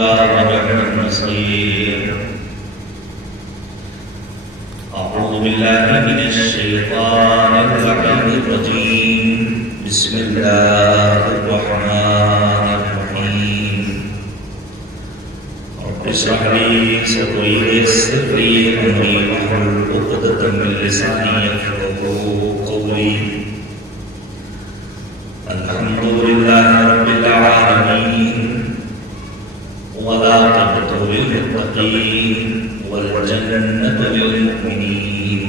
أعوذ بالله من الشيطان الرجيم بسم الله الرحمن الرحيم رب اشرح لي صدري ويسر لي أمري واحلل عقدة من لساني يفقهوا قولي الحمد لله رب العالمين والعاقبة للمتقين والجنة للمؤمنين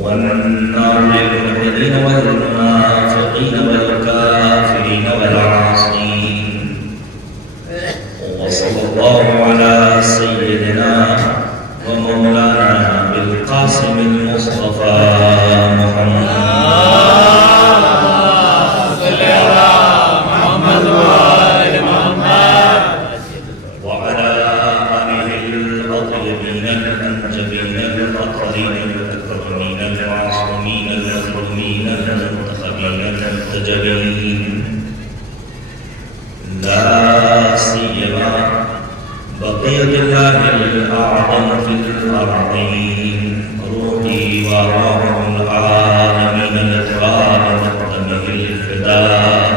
والنار للمؤمنين والمنافقين والكافرين والعاصين وصلى الله على سيدنا ومولانا بالقاسم المصطفى محمد لا سيما بقية الله الأعظم في الأرضين روحي وروح العالمين الإكرام والدمه الفداء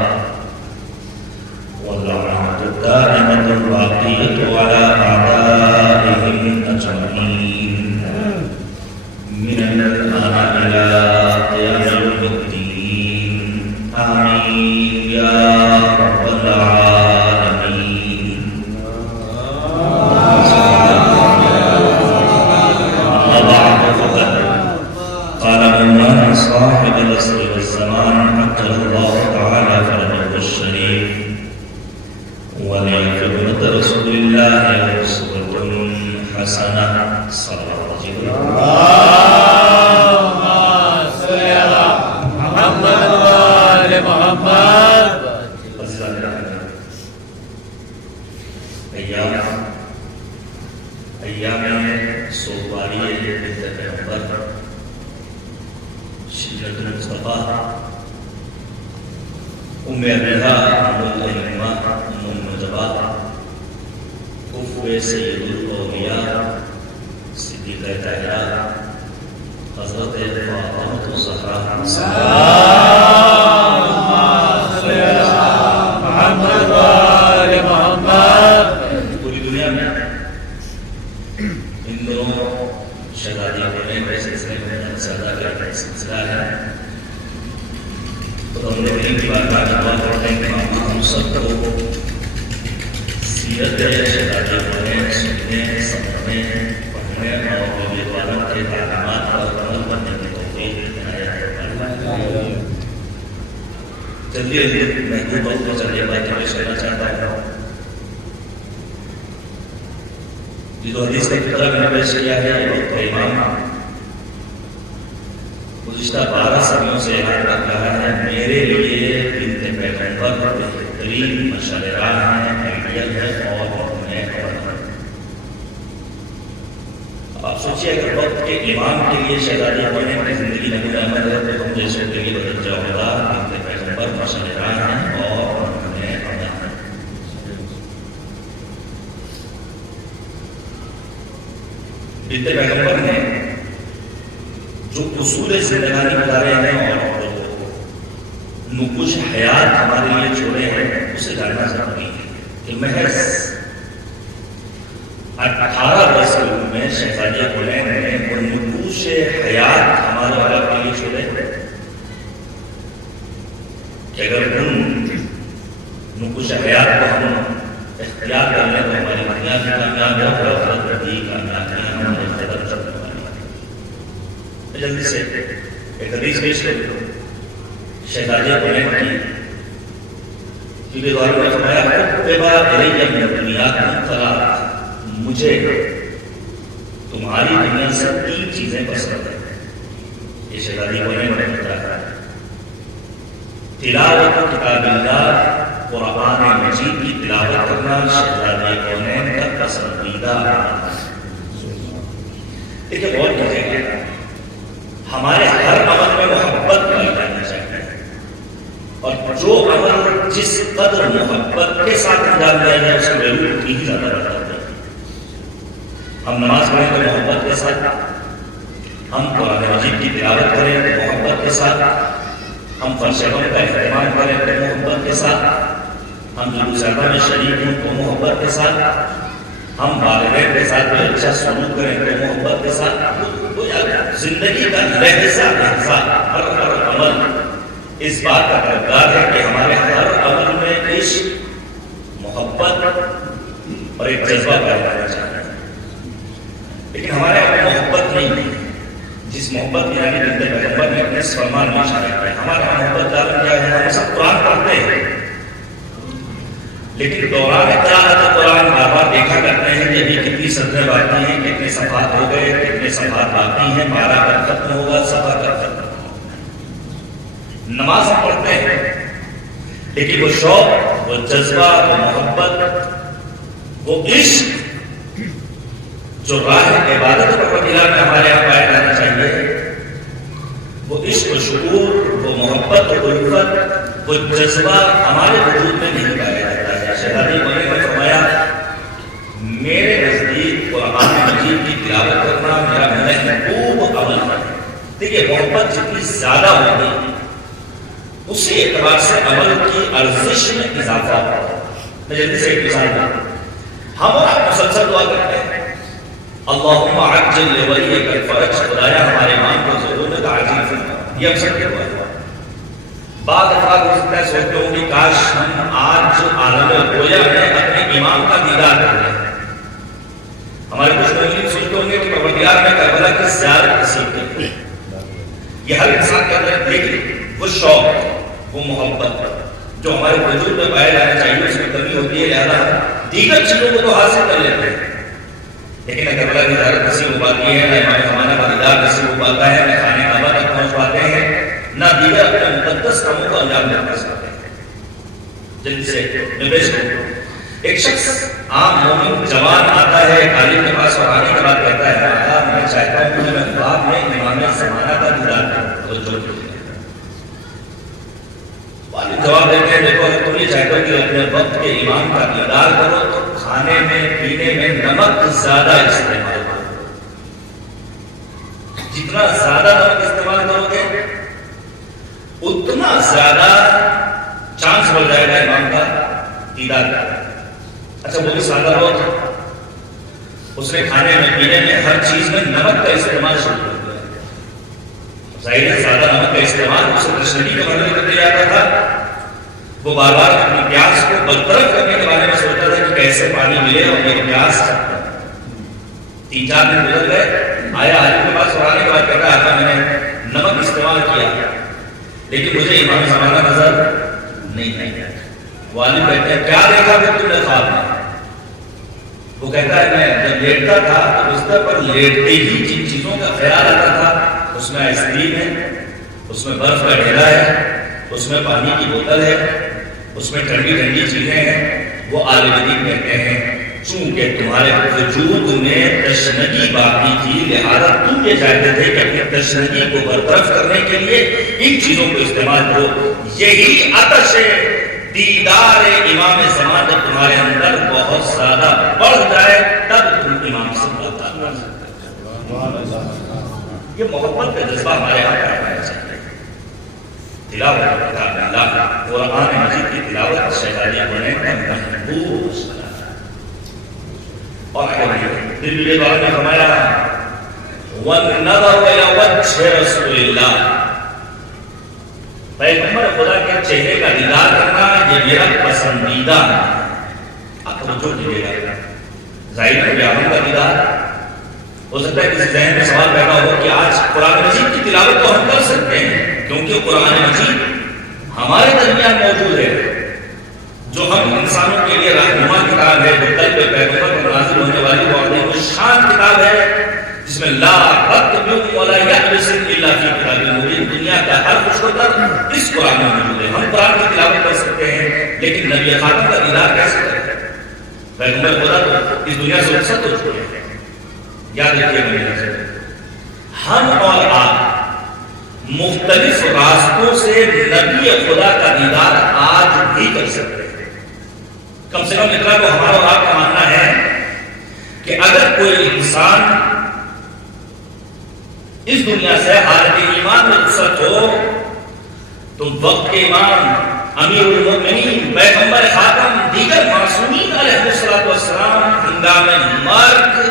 واللعنة الدائمة الباقية على أعدائهم أجمعين من الآن إلى قيام يوم الدين آمين يا رب العالمين. أما بعد فقد قال مولانا صاحب العصر والزمان حقه الله تعالى فرجه الشريف ولخدمة رسول الله أسوة حسنة صلى الله عليه وسلم. ایام سوگواری بنت پیغمبر شجرۃ المصطفیٰ ام عبیدہ ام الائمہ ام النجبہ کفو سید الاولیاء صدیقہ طاہرہ حضرت فاطمہ الزہرا پوری دنیا میں ان دونوں شہزادیوں نے بڑے سلسلے میں سردا کا سلسلہ ہے. تو ہم نے ان کی بات کا جواب کرتے ہیں کہ ہم سب کو سیرت شہزادیوں نے سننے سمجھنے پڑھنے اور والوں کے تعلیمات اور عمل کرنے کی توفیق عنایت فرمائے. جلدی محبوب وقت کو چلیے بات پیش کرنا چاہتا ہوں. یہ جو حدیث کا فقرہ میں نے پیش کیا ہے یہ وقت امام گزشتہ 12 صدیوں سے اعلان کر رہا ہے میرے لیے بنت پیغمبر بہترین مشاعرہ ہیں آئیڈیل ہے اور نیک ہے. آپ سوچیے اگر وقت کے امام کے لیے شہزادی بننے کی زندگی نمونہ عمل ہے تو ہم جیسے کے لیے بدل جاؤں گا بنت پیغمبر مشاعرہ ہیں اور نیک ہے. بنت پیغمبر نے جو اصول زندگانی گزارے ہیں اور کچھ حیات ہمارے لیے چھوڑے ہیں اسے جاننا ضروری ہے کہ محض 18 برس کی عمر میں شہزادیہ کلین نے وہ نقوش حیات ہمارے والا کے لیے چھوڑے کہ اگر ان نقوش حیات کو ہم اختیار کر لیں تو ہماری دنیا بھی کامیاب ہے اور آخرت بھی کامیاب ہے. جلدی سے ایک حدیث پیش کر دو شہزادیہ کلین کی دوارے میں فرمایا کتبا الیہ من الدنیا ثلاث مجھے تمہاری دنیا سے 3 چیزیں پسند ہیں. یہ شہزادیہ کلین نے بتایا تلاوت کتاب اللہ قرآن مجید کی تلاوت کرنا شہزادیہ کلین کا پسندیدہ عمل ہے. دیکھیں غور کیجیے ہمارے ہر عمل میں محبت پائی جانی چاہیے اور جو عمل جس قدر محبت کے ساتھ انجام دیا جائے اس کی ویلیو اتنی ہی زیادہ بڑھتا ہے۔ ہم نماز پڑھیں تو محبت کے ساتھ، ہم قرآن مجید کی تلاوت کریں تو محبت کے ساتھ، ہم فرش غم کا اہتمام کریں تو محبت کے ساتھ، ہم جلوس ادب میں شریک ہوں تو محبت کے ساتھ، ہم والدین کے ساتھ بھی اچھا سلوک کریں تو محبت کے ساتھ۔ زندگی کا لہجہ ہر عمل اس بات کا طلبگار ہے کہ ہمارے ہر عمل میں عشق، محبت اور ایک جذبہ پیدا کرنا چاہتے ہیں، لیکن ہمارے یہاں محبت نہیں ہے جس محبت کی یعنی بنت پیغمبر نے اپنے فرمان میں اشارہ کیا۔ ہمارے یہاں محبت کا کیا ہے؟ ہم سب قرآن پڑھتے ہیں، لیکن دوران قراءت قرآن بار بار دیکھا کرتے ہیں کہ ابھی کتنی صدریں باقی ہیں، کتنے صفحات ہو گئے، کتنے صفحات باقی ہیں، 12 کب ختم ہوگا، صفحہ کب ختم ہوگا۔ نماز ہم پڑھتے ہیں، لیکن وہ شوق، وہ جذبہ، وہ محبت، وہ عشق جو راہ عبادت پروردگار میں ہمارے یہاں پایا جانا چاہیے، وہ عشق و شعور، وہ محبت و الفت، وہ جذبہ ہمارے وجود میں نہیں پایا جاتا ہے۔ شہزادی مولانا نے فرمایا میرے نزدیک قرآن مجید کی تلاوت کرنا میرا محبوب عمل ہے۔ دیکھیے محبت جتنی زیادہ ہوگی اسی اعتبار سے عمل کی ارزش میں اضافہ ہوگا۔ میں جلدی سے ایک مثال دوں، ہم اور آپ مسلسل دعا کرتے ہیں اللہم عجل لولیک الفرج، خدایا ہمارے امام کو ضرورت عاجل فرما، یہ اکثر کے دعا ہے۔ بعض افراد ہو سکتا ہے سوچتے ہوں کہ کاش ہم آج عالم گویا میں اپنے امام کا دیدار کر لیں۔ ہمارے کچھ مجلس سوچتے ہوں گے کہ پروردگار میں کربلا کی زیارت نصیب کی۔ یہ ہر انسان کے اندر دیکھ وہ شوق، وہ محبت جو ہمارے وجود میں پایا جانا چاہیے اس میں کمی ہوتی ہے، لہذا ہم دیگر چیزوں کو تو حاصل کر لیتے ہیں، لیکن اگر کربلا کی زیارت نصیب ہو پاتی ہے، نہ امام زمانہ کا دیدار نصیب ہو پاتا ہے، نہ خانہ کعبہ تک پہنچ پاتے ہیں، نہ دیگر اپنے مقدس کاموں کو انجام دے سکتے ہیں۔ جلدی سے میں پیش کروں، ایک شخص عام مومن جوان آتا ہے عالم کے پاس اور آنے کے بعد کہتا ہے آقا میں چاہتا ہوں کہ میں خواب میں امام زمانہ کا دیدار کروں، تو جو والد جواب دیتے ہیں دیکھو اگر تم یہ چاہتے ہو کہ اپنے وقت کے امام کا دیدار کرو تو کھانے میں پینے میں نمک زیادہ استعمال کرو، جتنا زیادہ نمک استعمال کرو گے اتنا زیادہ چانس بڑھ جائے گا امام کا دیدار کرنا۔ اچھا وہ بھی سادہ بہت ہے، اس نے کھانے میں پینے میں ہر چیز میں نمک کا استعمال شروع کر دیا۔ ظاہر ہے زیادہ نمک کا استعمال اسے تشنگی کا مرحلہ کرتے جاتا تھا، وہ بار بار اپنی پیاس کو برطرف کرنے کے بارے میں سوچتا تھا کہ کیسے پانی ملے اور میری پیاس ختم۔ 3-4 دن گزر گئے، آیا عالم کے پاس اور آنے کے بعد کہتا ہے آقا میں نے نمک استعمال کیا لیکن مجھے امام زمانہ نظر نہیں آیا۔ والد کہتے ہیں کیا دیکھا پھر تم نے خواب میں؟ وہ کہتا ہے میں جب لیٹتا تھا تو بستر پر لیٹتے ہی جن چیزوں کا خیال آتا تھا اس میں آئس کریم ہے، اس میں برف کا ڈھیرا ہے، اس میں پانی کی بوتل ہے، اس میں ٹھنڈی ٹھنڈی چیزیں ہیں، وہ عالم دین کہتے ہیں چونکہ تمہارے وجود میں تشنگی باقی تھی لہذا تم یہ چاہتے تھے کہ اپنی تشنگی کو برطرف کرنے کے لیے ان چیزوں کو استعمال کرو، یہی عطش دیدار امام زمان جب تمہارے اندر بہت زیادہ بڑھ جائے تب تم امام سے ملاقات کر سکتے ہو۔ یہ محبت کا جذبہ ہمارے یہاں پایا جانا چاہیے۔ تلاوت کتاب اللہ قرآن مجید کی تلاوت شہزادی بنے کا محبوب اور پھر بھی دعا میں فرمایا وَالنَّظَرُ إِلَى وَجْهِ رَسُولِ اللَّهِ، پیغمبر خدا کے چہرے کا دیدار کرنا یہ میرا پسندیدہ ہے۔ آپ توجہ دیجیے گا، ظاہر ہے آدم کا دیدار ہو سکتا ہے کسی ذہن میں سوال پیدا ہو کہ آج قرآن مجید کی تلاوت تو ہم کر سکتے ہیں کیونکہ قرآن مجید ہمارے درمیان موجود ہے جو ہم انسانوں کے لیے رہنما کتاب ہے، جو قلب پیغمبر پر نازل ہونے والی وہ عظیم الشان کتاب ہے جس میں لا رتب ولا یابس الا فی کتاب مبین، دنیا کا ہر خوشخبر اس قرآن میں موجود ہے۔ ہم قرآن کی تلاوت کر سکتے ہیں لیکن نبی خاتم کا دیدار کیسے کریں؟ پیغمبر خدا تو اس دنیا سے رخصت ہو چکے ہیں۔ یاد رکھیے میرے سے ہم اور آپ مختلف راستوں سے نبی خدا کا دیدار آج بھی کر سکتے ہیں۔ کم سے کم اتنا تو ہمارا اور آپ کا ماننا ہے کہ اگر کوئی انسان اس دنیا سے حالت ایمان میں رخصت ہو تو وقت کے امام امیر المؤمنین پیغمبر خاتم دیگر معصومین علیہ السلام ہنگام مرگ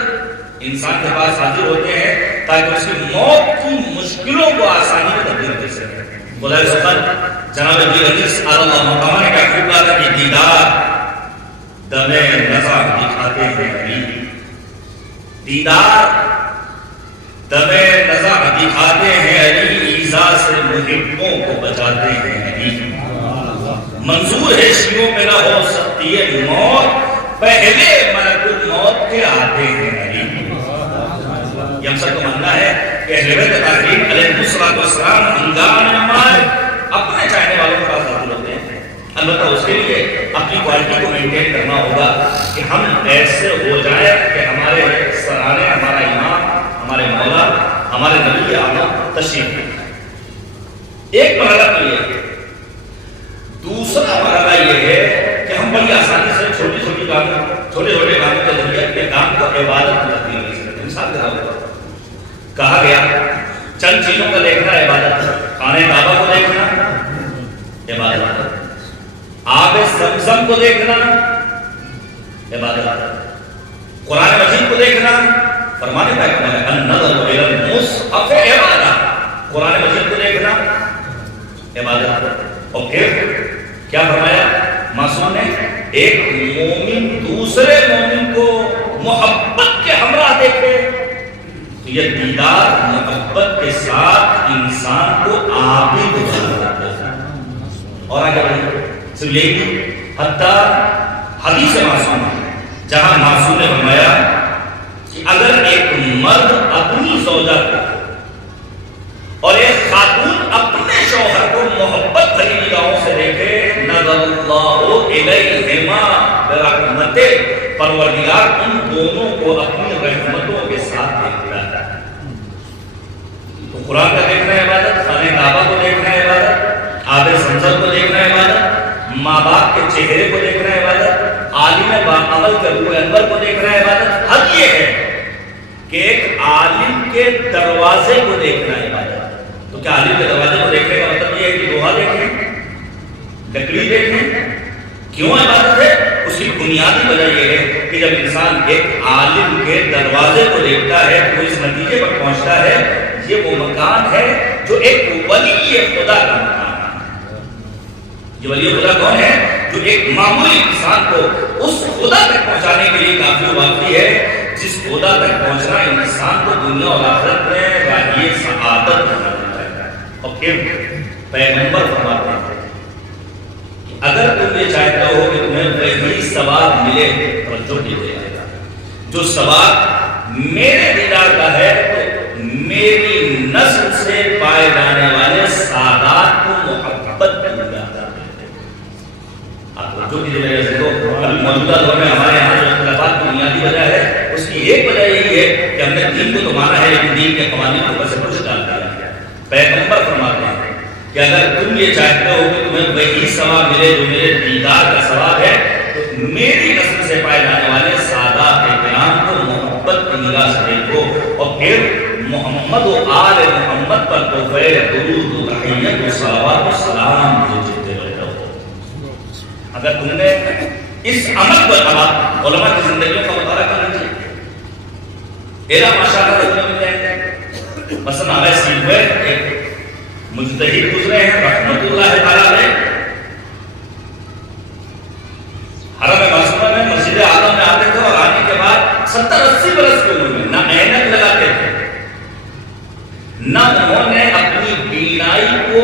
انسان کے پاس حاضر ہوتے ہیں تاکہ اس کی موت کی مشکلوں کو آسانی میں تبدیل کر سکے. خدا سبحان جناب ابی حدیث اللہ مقامہ نے کہا خوب کہا کہ دیدار دم نظر دکھاتے ہیں. دیدار دم نظر دکھاتے ہیں علی، ایذا سے محبوں کو بچاتے ہیں علی. منظور ہے شیعوں پہ نہ ہو سکتی ہے موت، پہلے ملک الموت کے آتے ہیں علی. یہ ہم سب کو ماننا ہے کہ اہل بیت طاہرین علیہ السلام ہنگام مرگ اپنے چاہنے والوں کے پاس حاضر ہوتے ہیں. البتہ اس کے لیے اپنی کوالٹی کو مینٹین کرنا ہوگا کہ ہم ایسے ہو جائیں کہ ہمارے سرانے، ہمارا امام، ہمارے مولا، ہمارے نبی اعلیٰ تشریف لائیں. ایک مرحلہ تو یہ ہے. دوسرا مرحلہ یہ ہے کہ ہم بڑی آسانی سے چھوٹے چھوٹے کاموں کے ذریعے اپنے کام کو عبادت میں تبدیل کر سکتے ہیں. مثال کے طور پر کہا گیا چند چیزوں کا دیکھنا عبادت، خانہ کعبہ کو دیکھنا عبادت، آب زمزم کو دیکھنا عبادت، قرآن مجید کو دیکھنا فرمانے کا النظر الى المصحف عبادت، قرآن مجید کو دیکھنا عبادت. اور پھر کیا فرمایا معصوم نے؟ ایک مومن دوسرے مومن کو محبت کے ہمراہ دیکھے تو یہ دیدار محبت کے ساتھ انسان کو عابد بناتا ہے. اور آگے بڑھیں صرف یہی حتیٰ حدیث معصوم جہاں معصوم نے فرمایا کہ اگر ایک مرد اپنی زوجہ کو اور ایک خاتون اپنے شوہر کو محبت بھری نگاہوں سے دیکھے، نظر اللہ الیہما برحمتہ، پروردگار ان دونوں کو اپنی رحمتوں کے ساتھ دیکھتا ہے. تو قرآن کا دیکھنا ہے عبادت، خانہ کعبہ کو دیکھنا ہے عبادت، آب زمزم کو دیکھنا ہے عبادت، ماں باپ کے چہرے کو دیکھنا ہے عبادت، عالم باعمل کے روح انور کو دیکھنا ہے عبادت. حد یہ ہے کہ ایک عالم کے دروازے کو دیکھنا ہے عبادت. تو کیا عالم کے دروازے کو دیکھنے کا مطلب یہ ہے کہ لوہا دیکھیں، لکڑی دیکھیں؟ کیوں عبادت ہے؟ اس کی بنیادی وجہ یہ ہے کہ جب انسان ایک عالم کے دروازے کو دیکھتا ہے تو اس نتیجے پر پہنچتا ہے یہ وہ مکان ہے جو ایک ولی خدا کا مکان ہے. یہ ولی خدا کون ہے؟ جو ایک معمولی انسان کو اس خدا تک پہنچانے کے لیے کافی وافی ہے جس خدا تک پہنچنا انسان کو دنیا اور آخرت میں راہی سعادت بنا دیتا ہے. اور پھر پیغمبر فرماتے ہیں کہ اگر تم یہ چاہتے ہو کہ تمہیں وہی ثواب ملے، توجہ کیجیے، جو ثواب میرے دیدار کا ہے تو میری نسل سے پائے جانے والے سادات کو محبت مل جاتا ہے. آپ توجہ کیجیے میرے سے، تو موجودہ دور میں ہمارے یہاں جو اختلافات کی بنیادی وجہ ہے اس کی ایک وجہ یہی ہے کہ ہم نے دین کو تو مانا ہے لیکن دین کے قوانین کو بس کچھ ڈال دیا. پیغمبر فرماتے ہیں کہ اگر تم یہ چاہتے ہو کہ تمہیں وہی ثواب ملے جو میرے دیدار کا ثواب ہے تو میری نسل سے پائے جانے والے سادات کرام کو محبت کی نگاہ سے دیکھو اور پھر محمد و آل محمد پر تحفے درود و تحیت و صلوات و سلام بھیجتے رہو. اگر تم نے اس عمل کو اب علماء کی زندگیوں کا مطالعہ کرنا چاہیے. ایرا ماشاءاللہ دنیا میں جائیں گے مثلا ہمیں سیدھے ایک مجتہد گزرے ہیں رحمت اللہ تعالیٰ علیہ، حرم معصومہ میں مسجد اعظم میں آتے تھے اور آنے کے بعد 70-80 برس کی عمر میں نہ اینک لگاتے تھے نہ انہوں نے اپنی بینائی کو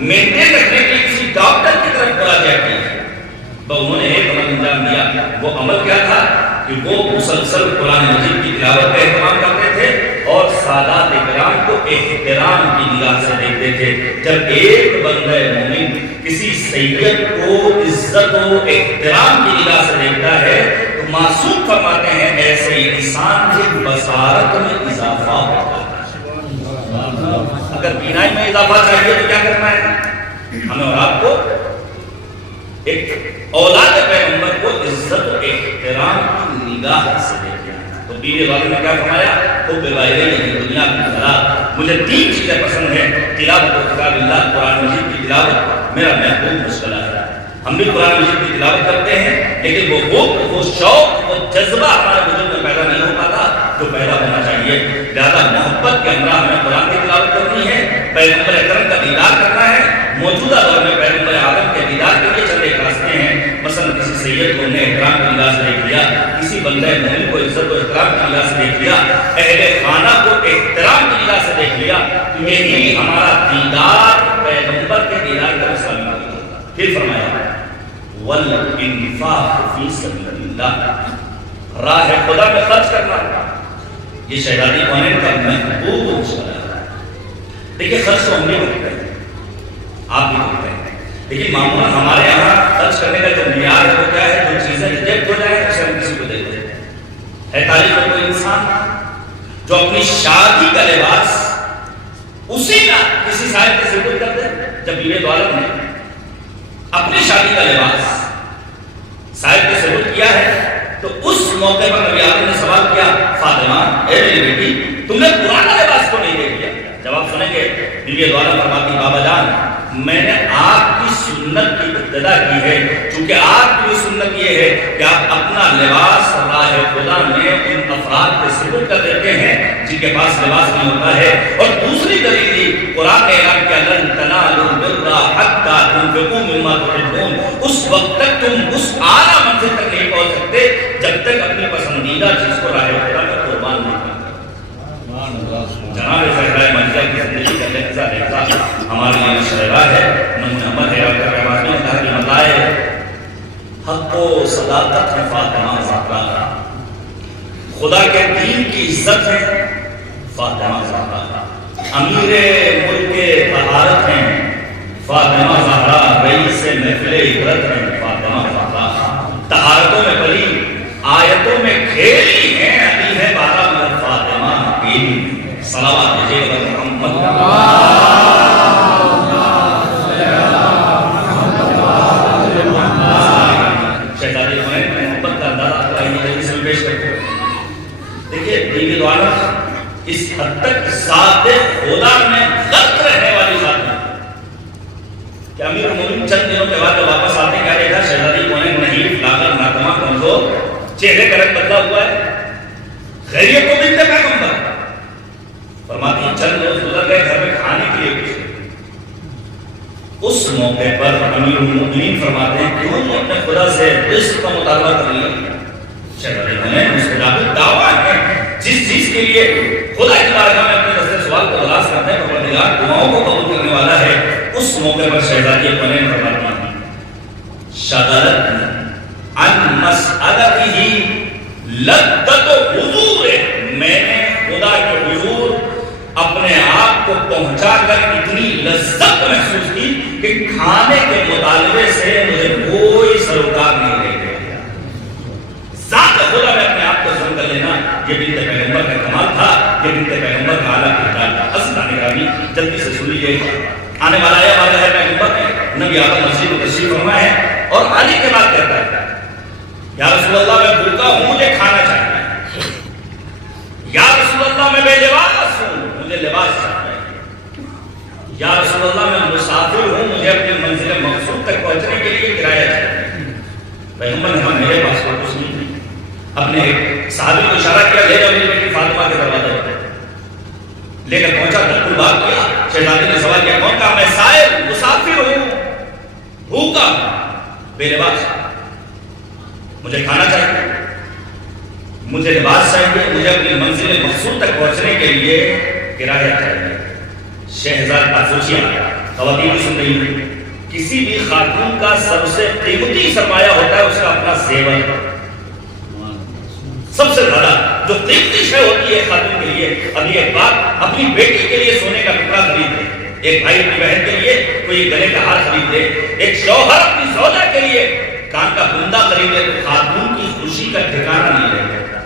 مینٹین رکھنے کے لیے کسی ڈاکٹر کی طرف مراجعہ کی. انہوں نے ایک عمل انجام دیا. وہ عمل کیا تھا کہ وہ مسلسل قرآن مجید کی تلاوت کا اہتمام کرتے تھے اور سادات کرام کو احترام کی نگاہ سے دیکھتے تھے. جب ایک بندہ مومن کسی سید کو عزت و احترام کی نگاہ سے دیکھتا ہے تو معصوم فرماتے ہیں ایسے انسان کی بصارت میں اضافہ ہوتا ہے. اگر بینائی میں اضافہ چاہیے تو کیا کرنا ہے؟ ہمیں اور آپ کو ایک اولاد پیغمبر کو عزت و احترام کی نگاہ سے دیکھنا. تو بیوی والوں نے کیا فرمایا؟ حب والدین دنیا کی طرح مجھے 3 چیزیں پسند ہیں. تلاوت کتاب اللہ، قرآن مجید کی تلاوت میرا محبوب مشغلہ ہے. ہم بھی قرآن مجید کی تلاوت کرتے ہیں، لیکن وہ شوق، وہ جذبہ ہمارے وجود میں پیدا نہیں ہو پاتا جو پیدا ہونا چاہیے. زیادہ محبت کے اندر ہمیں قرآن کی تلاوت کرنی ہے، پیغمبر اکرم کا دیدار کرنا ہے. موجودہ دور میں پیغمبر اعظم کے دیدار کے لیے چند ایک راستے ہیں. مثلا کسی سید کو انہیں احترام کی نگاہ سے دیکھ لیا، کسی بندہ مومن کو عزت و احترام کی نگاہ سے دیکھ لیا، اہل خانہ کو احترام کی نگاہ سے دیکھ لیا. تو یہی ہمارا دیدار پیغمبر کے دیدار کا مثال ہے. پھر فرمایا والانفاق فی سبیل اللہ، راہ خدا میں خرچ کرنا. یہ شہزادی کونین کا محبوب مشغلہ ہے. دیکھیے خرچ تو ہم بھی کرتے ہیں، آپ بھی کرتے ہیں، لیکن معمولاً ہمارے یہاں خرچ کرنے کا جو معیار ہے وہ کیا ہے؟ جو چیزیں ریجیکٹ ہو جائیں اسے ہم کسی کو دے دیتے ہیں. ہے تعلیم کا کوئی انسان جو اپنی شادی کا لباس اسی کا کسی صاحب کے سپرد کر دے؟ جب بیوی دولت نے اپنی شادی کا لباس صاحب کے سپرد کیا ہے تو اس موقع پر نبی آدم نے سوال کیا، فاطمہ اے میری بیٹی تم نے پرانا لباس کو نہیں دیکھ لیا؟ جواب سنیں گے. بیوی دولت فرماتی بابا جان میں نے آپ کی سنت کی ابتدا کی ہے، چونکہ آپ کی سنت یہ ہے کہ آپ اپنا لباس راہ خدا میں ان افراد کے سپرد کر دیتے ہیں جن کے پاس لباس نہیں ہوتا ہے. اور دوسری دلیل دی قرآن نے اعلان کیا لن تنالوا البر حتى تنفقوا مما تحبون. اس وقت تک تم اس اعلیٰ منزل تک نہیں پہنچ سکتے جب تک اپنی پسندیدہ چیز کو راہ خدا کا قربان نہیں کرتے. جناب زہرا مرزا کی زندگی کا لحظہ لحظہ ہمارے لیے مشربہ ہے، نمونہ ہے. آپ کا پیغام اللہ کی مطالعہ حق و صداقت ہے فاطمہ زہرا، خدا کے دین کی عزت ہے فاطمہ زہرا، امیر ملک طہارت ہیں فاطمہ زہرا، رئیس محفل عبرت ہیں فاطمہ زہرا، طہارتوں میں پلی آیتوں میں کھیلی ہیں، علی ہے 12 ملک فاطمہ کی. صلوات دیجیے محمد شہزادی کونین میں محبت کا اندازہ تو آئیے جلدی سے پیش کرتے ہیں. دیکھیے بیوی دولت اس حد تک ذات خدا میں غرق رہنے والی ذات ہے کہ امیر المومنین چند دنوں کے بعد واپس آتے کیا دیکھا؟ شہزادی کونین نہیں، لاغر، ناکامہ، کمزور، چہرے کا رنگ بدلا ہوا ہے. خیریت کو ملتے پیغمبر فرماتی ہیں چند روز گزر گئے، گھر میں کھانے کے لیے کچھ. اس موقع پر امیر المومنین فرماتے ہیں کیوں نے اپنے خدا سے رزق کا مطالبہ کر لیا؟ شہزادی کونین مستقبل دعویٰ ہے جس چیز کے لیے خدا کی بارگاہ میں اپنے دستے سوال کو تلاش کرتے ہیں، پروردگار دعاؤں کو قبول کرنے والا ہے. اس موقع پر شہزادی کونین فرماتی ہیں شغلتنی عن مسئلتہ لذت حضور، میں نے خدا کے حضور اپنے آپ کو پہنچا کر اتنی لذت محسوس کی کہ کھانے کے مطالبے سے مجھے کوئی سروکار نہیں رہ گیا. ذات خدا میں اپنے آپ کو ضم کر لینا یہ بنت پیغمبر کا کمال تھا، یہ بنت پیغمبر کا اعلیٰ کردار تھا. اسلامی راوی جلدی سے سن لیجیے. آنے والا ہے والا ہے پیغمبر نے نبی آدم مسجد کو تشریف فرما ہے اور علی کے بعد کہتا ہے یا رسول اللہ میں بھوکا ہوں مجھے کھانا چاہیے، یا رسول اللہ میں بے لباس ہوں مجھے لباس چاہیے، یا رسول اللہ میں مسافر ہوں مجھے اپنی منزل مقصود تک پہنچنے کے لیے کرایہ چاہیے. پیغمبر نے کہا میرے پاس کوئی کچھ نہیں. اپنے ایک صحابی کو اشارہ کیا لے جاؤ میری بیٹی فاطمہ کے دروازے پر. لے کر پہنچا، دھکل بات کیا. شہزادی نے سوال کیا کون؟ کہا میں سائل مسافر ہوں، بھوکا بے لباس، مجھے کھانا چاہیے، مجھے لباس چاہیے، مجھے اپنی منزل مقصود تک پہنچنے کے لیے کرایہ چاہیے. شہزاد کا سوچیے خواتین بھی سن رہی ہیں، کسی بھی خاتون کا سب سے قیمتی سرمایہ ہوتا ہے اس کا اپنا زیور. سب سے زیادہ جو قیمتی شے ہوتی ہے خاتون کے لیے. ابھی ایک بات اپنی بیٹی کے لیے سونے کا ٹکڑا خرید لے، ایک بھائی اپنی بہن کے لیے کوئی گلے کا ہار خرید لے، ایک شوہر اپنی زوجہ کے لیے کان کا بندہ خرید لے، تو خاتون کی خوشی کا ٹھکانہ نہیں رہتا.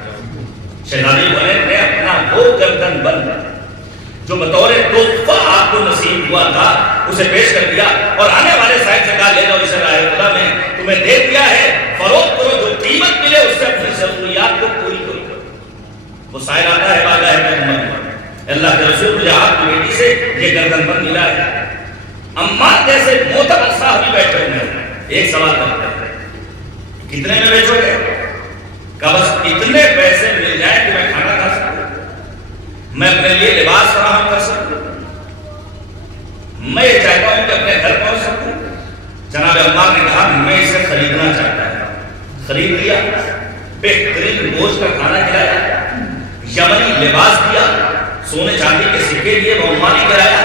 شہزادی کونین نے اپنا وہ گردن بند جو بطور تحفہ آپ کو نصیب ہوا تھا اسے پیش کر دیا اور آنے والے صاحب سے کہا لے جاؤ اسے راہ خدا میں تمہیں دے دیا ہے، فروخت کرو، جو قیمت ملے اس سے اپنی ضروریات کو پوری کرو۔ وہ سائل آتا ہے بارگاہ محمد، اللہ کے رسول مجھے آپ کی بیٹی سے یہ گردن بند ملا ہے۔ عمار جیسے معتبر صحابی بیٹھے ہوئے ہیں، ایک سوال کرتے ہیں کتنے میں بیچو گے؟ کہ بس اتنے پیسے مل جائیں کہ میں کھانا کھا سکوں، میں اپنے لیے لباس فراہم کر سکوں، میں یہ چاہتا ہوں کہ اپنے گھر پہنچ سکوں۔ جناب عمار نے کہا میں اسے خریدنا چاہتا ہوں۔ خرید لیا، بہترین گوشت کا کھانا کھلایا، یمنی لباس دیا، سونے چاندی کے سکے دیے، وہ عمار نے کرایا،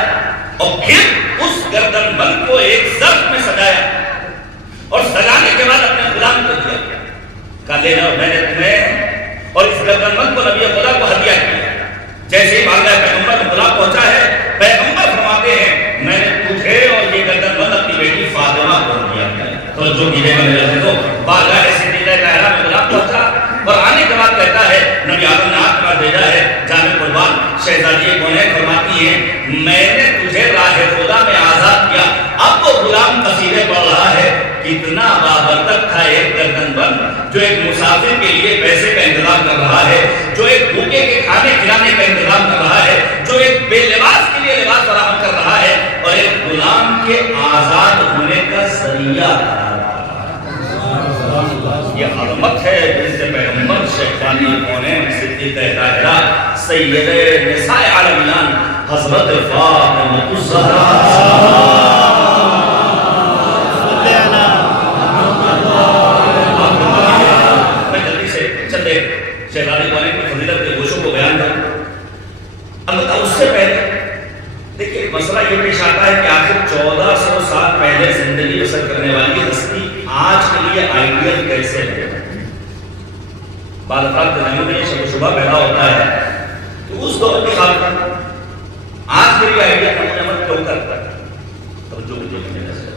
اور پھر اس گردن بند کو ایک ظرف میں سجایا، اور سجانے کے بعد اپنے غلام کو دیا، کہا لے جاؤ میں نے تمہیں اور اس گردن بند کو نبی خدا کو ہدیہ کیا۔ جیسے ہی بارگاہ پیغمبر غلام پہنچا ہے، پیغمبر فرماتے ہیں میں نے تجھے اور یہ گردن بند اپنی بیٹی فاطمہ کو دیا۔ تو جو گیلے میں لگے تو بارگاہ صدیقہ طاہرہ میں غلام پہنچا، اور آنے کے بعد کہتا ہے نبی آدم نے آپ کا بھیجا ہے جان قربان شہزادی کونین فرماتی ہیں میں نے تجھے راہ خدا میں آزاد کیا۔ اب وہ غلام قصیدے پڑھ رہا ہے، کتنا بابرکت تھا ایک گردن بند جو ایک مسافر کے لیے پیسے کا انتظام کر رہا ہے، جو ایک بھوکے کے کھانے کھلانے کا انتظام کر رہا ہے، جو ایک بے لباس کے لیے لباس فراہم کر رہا ہے، اور ایک غلام کے آزاد ہونے کا ذریعہ تھا۔ یہ عظمت ہے جس سے پیغمبر شیخانی کونین صدیقہ طاہرہ سید نساء عالمین حضرت فاطمہ الزہرا شہزادی کونین کی فضیلت کے گوشوں کو بیان کروں۔ البتہ اس سے پہلے دیکھیے مسئلہ یہ پیش آتا ہے کہ آخر 1400 سال پہلے زندگی بسر کرنے والی ہستی آج کے لیے آئیڈیل کیسے ہے؟ بعض افراد کے ذہنوں میں یہ شک و شبہ پیدا ہوتا ہے کہ اس دور کی خالق آج کے لیے آئیڈیل نمونہ کیوں کرتا ہے؟ توجہ کیجیے میرے نظر۔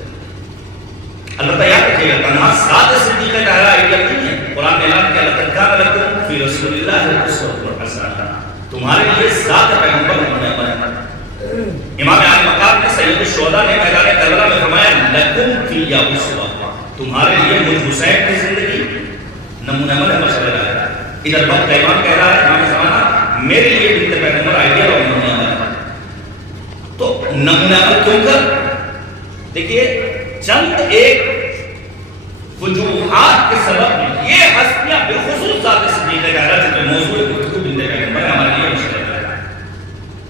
البتہ یاد رکھیے گا تنہا ذات صدیقہ طاہرہ آئیڈیل نہیں ہے۔ قرآن نے اعلان کیا لقد کان لکم فی رسول اللہ اسوۃ حسنہ، تمہارے لیے ذات پیغمبر نمونہ بنا۔ امام علی مقام نے سید الشہداء نے میدان کربلا میں فرمایا لکم فی اسوہ، تمہارے لیے مجھ حسین کی زندگی نمونہ بنا مشہور ہے۔ ادھر وقت پیغام کہہ رہا ہے امام زمانہ میرے لیے بنت پیغمبر آئیڈیل اور نمونہ بنا۔ تو نمونہ کیوں کر؟ دیکھیے چند ایک وجوہات کے سبب یہ ہستیاں بالخصوص ذات صدیقہ طاہرہ جو موضوع گفتگو بنت پیغمبر ہمارے لیے مشکل ہے۔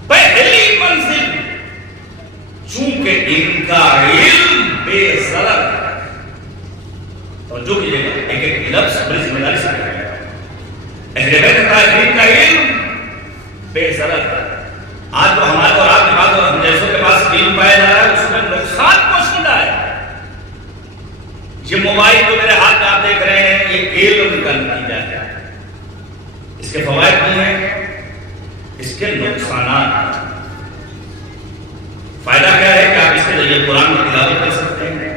پہلی منزل چونکہ ان کا علم بے ضرر، اور جو کیجیے گا ایک ایک لفظ بڑی ذمہ داری سے کہا گیا، اہل بیت طاہرین کا علم بے ضرر۔ آج تو ہمارے اور آپ کے پاس اور ہم جیسوں کے پاس علم پایا جا رہا ہے اس میں نقصان پوشیدہ ہے۔ یہ موبائل جو میرے ہاتھ میں آپ دیکھ رہے ہیں یہ علم کا نتیجہ ہے۔ اس کے فوائد بھی ہیں، اس کے نقصانات۔ فائدہ کیا ہے کہ آپ اس کے ذریعے قرآن کی تلاوت کر سکتے ہیں،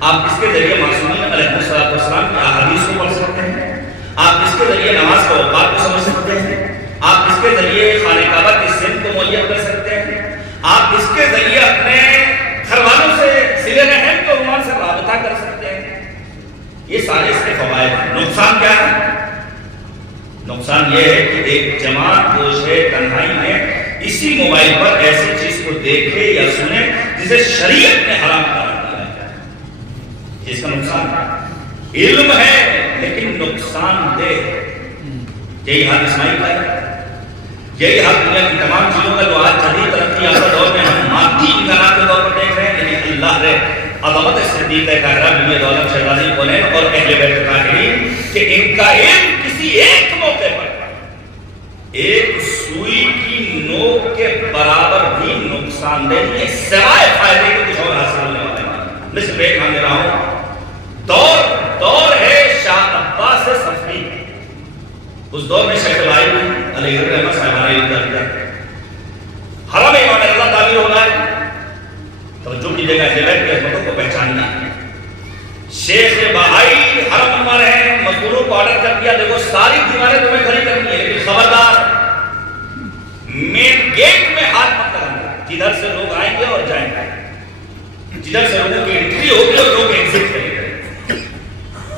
آپ اس کے ذریعے معصومین علیہ السلام کی احادیث کو پڑھ سکتے ہیں، آپ اس کے ذریعے نماز کا اوقات کو سمجھ سکتے ہیں، آپ اس کے ذریعے خانہ کعبہ کی سمت کو مہیا کر سکتے ہیں، آپ اس کے ذریعے اپنے گھر والوں سے صلہ رحم کے عنوان سے رابطہ کر سکتے ہیں۔ یہ سارے اس کے فوائد ہیں۔ نقصان کیا ہے؟ نقصان یہ ہے کہ ایک جماعت گوشے تنہائی میں اسی موبائل پر ایسی چیز کو دیکھے یا سنے جسے شریعت نے حرام قرار دیا ہے۔ اس کا نقصان علم ہے لیکن نقصان دہ۔ یہی حال اسماعیل کا ہے، یہی حال دنیا کی تمام چیزوں کا جو آج جدید ترقی یافتہ دور میں ہم مادی امکانات کے طور پر دیکھ رہے ہیں، لیکن اللہ نے عظمت صدیقہ طاہرہ بی دولت شہزادی کونین اور اہل بیت طاہرین کہ ان کا علم کسی ایک موقع پر ایک سوئی کی نوک کے برابر بھی نقصان دہ نہیں ہے، سوائے فائدے کے کچھ اور حاصل ہونے والے ہیں۔ میں صرف ایک مان دے رہا ہوں، دور ہے شاہ عباس صفوی۔ اس دور میں شیخ الہی علیہ الرحمہ صاحب علیہ الرحمہ حرم امام رضا تعمیر ہو رہا ہے۔ توجہ کیجیے گا، اہل بیت کی عظمتوں کو پہچاننا ہے۔ شیخ بہائی حرم بنوا رہے ہیں، مزدوروں کو آرڈر کر دیا دیکھو ساری دیواریں تمہیں کھڑی کرنی ہے، لیکن خبردار مین گیٹ میں ہاتھ مت لگانا، جدھر سے لوگ آئیں گے اور جائیں گے، جدھر سے لوگوں کی انٹری ہوگی اور لوگ ایگزٹ کریں گے۔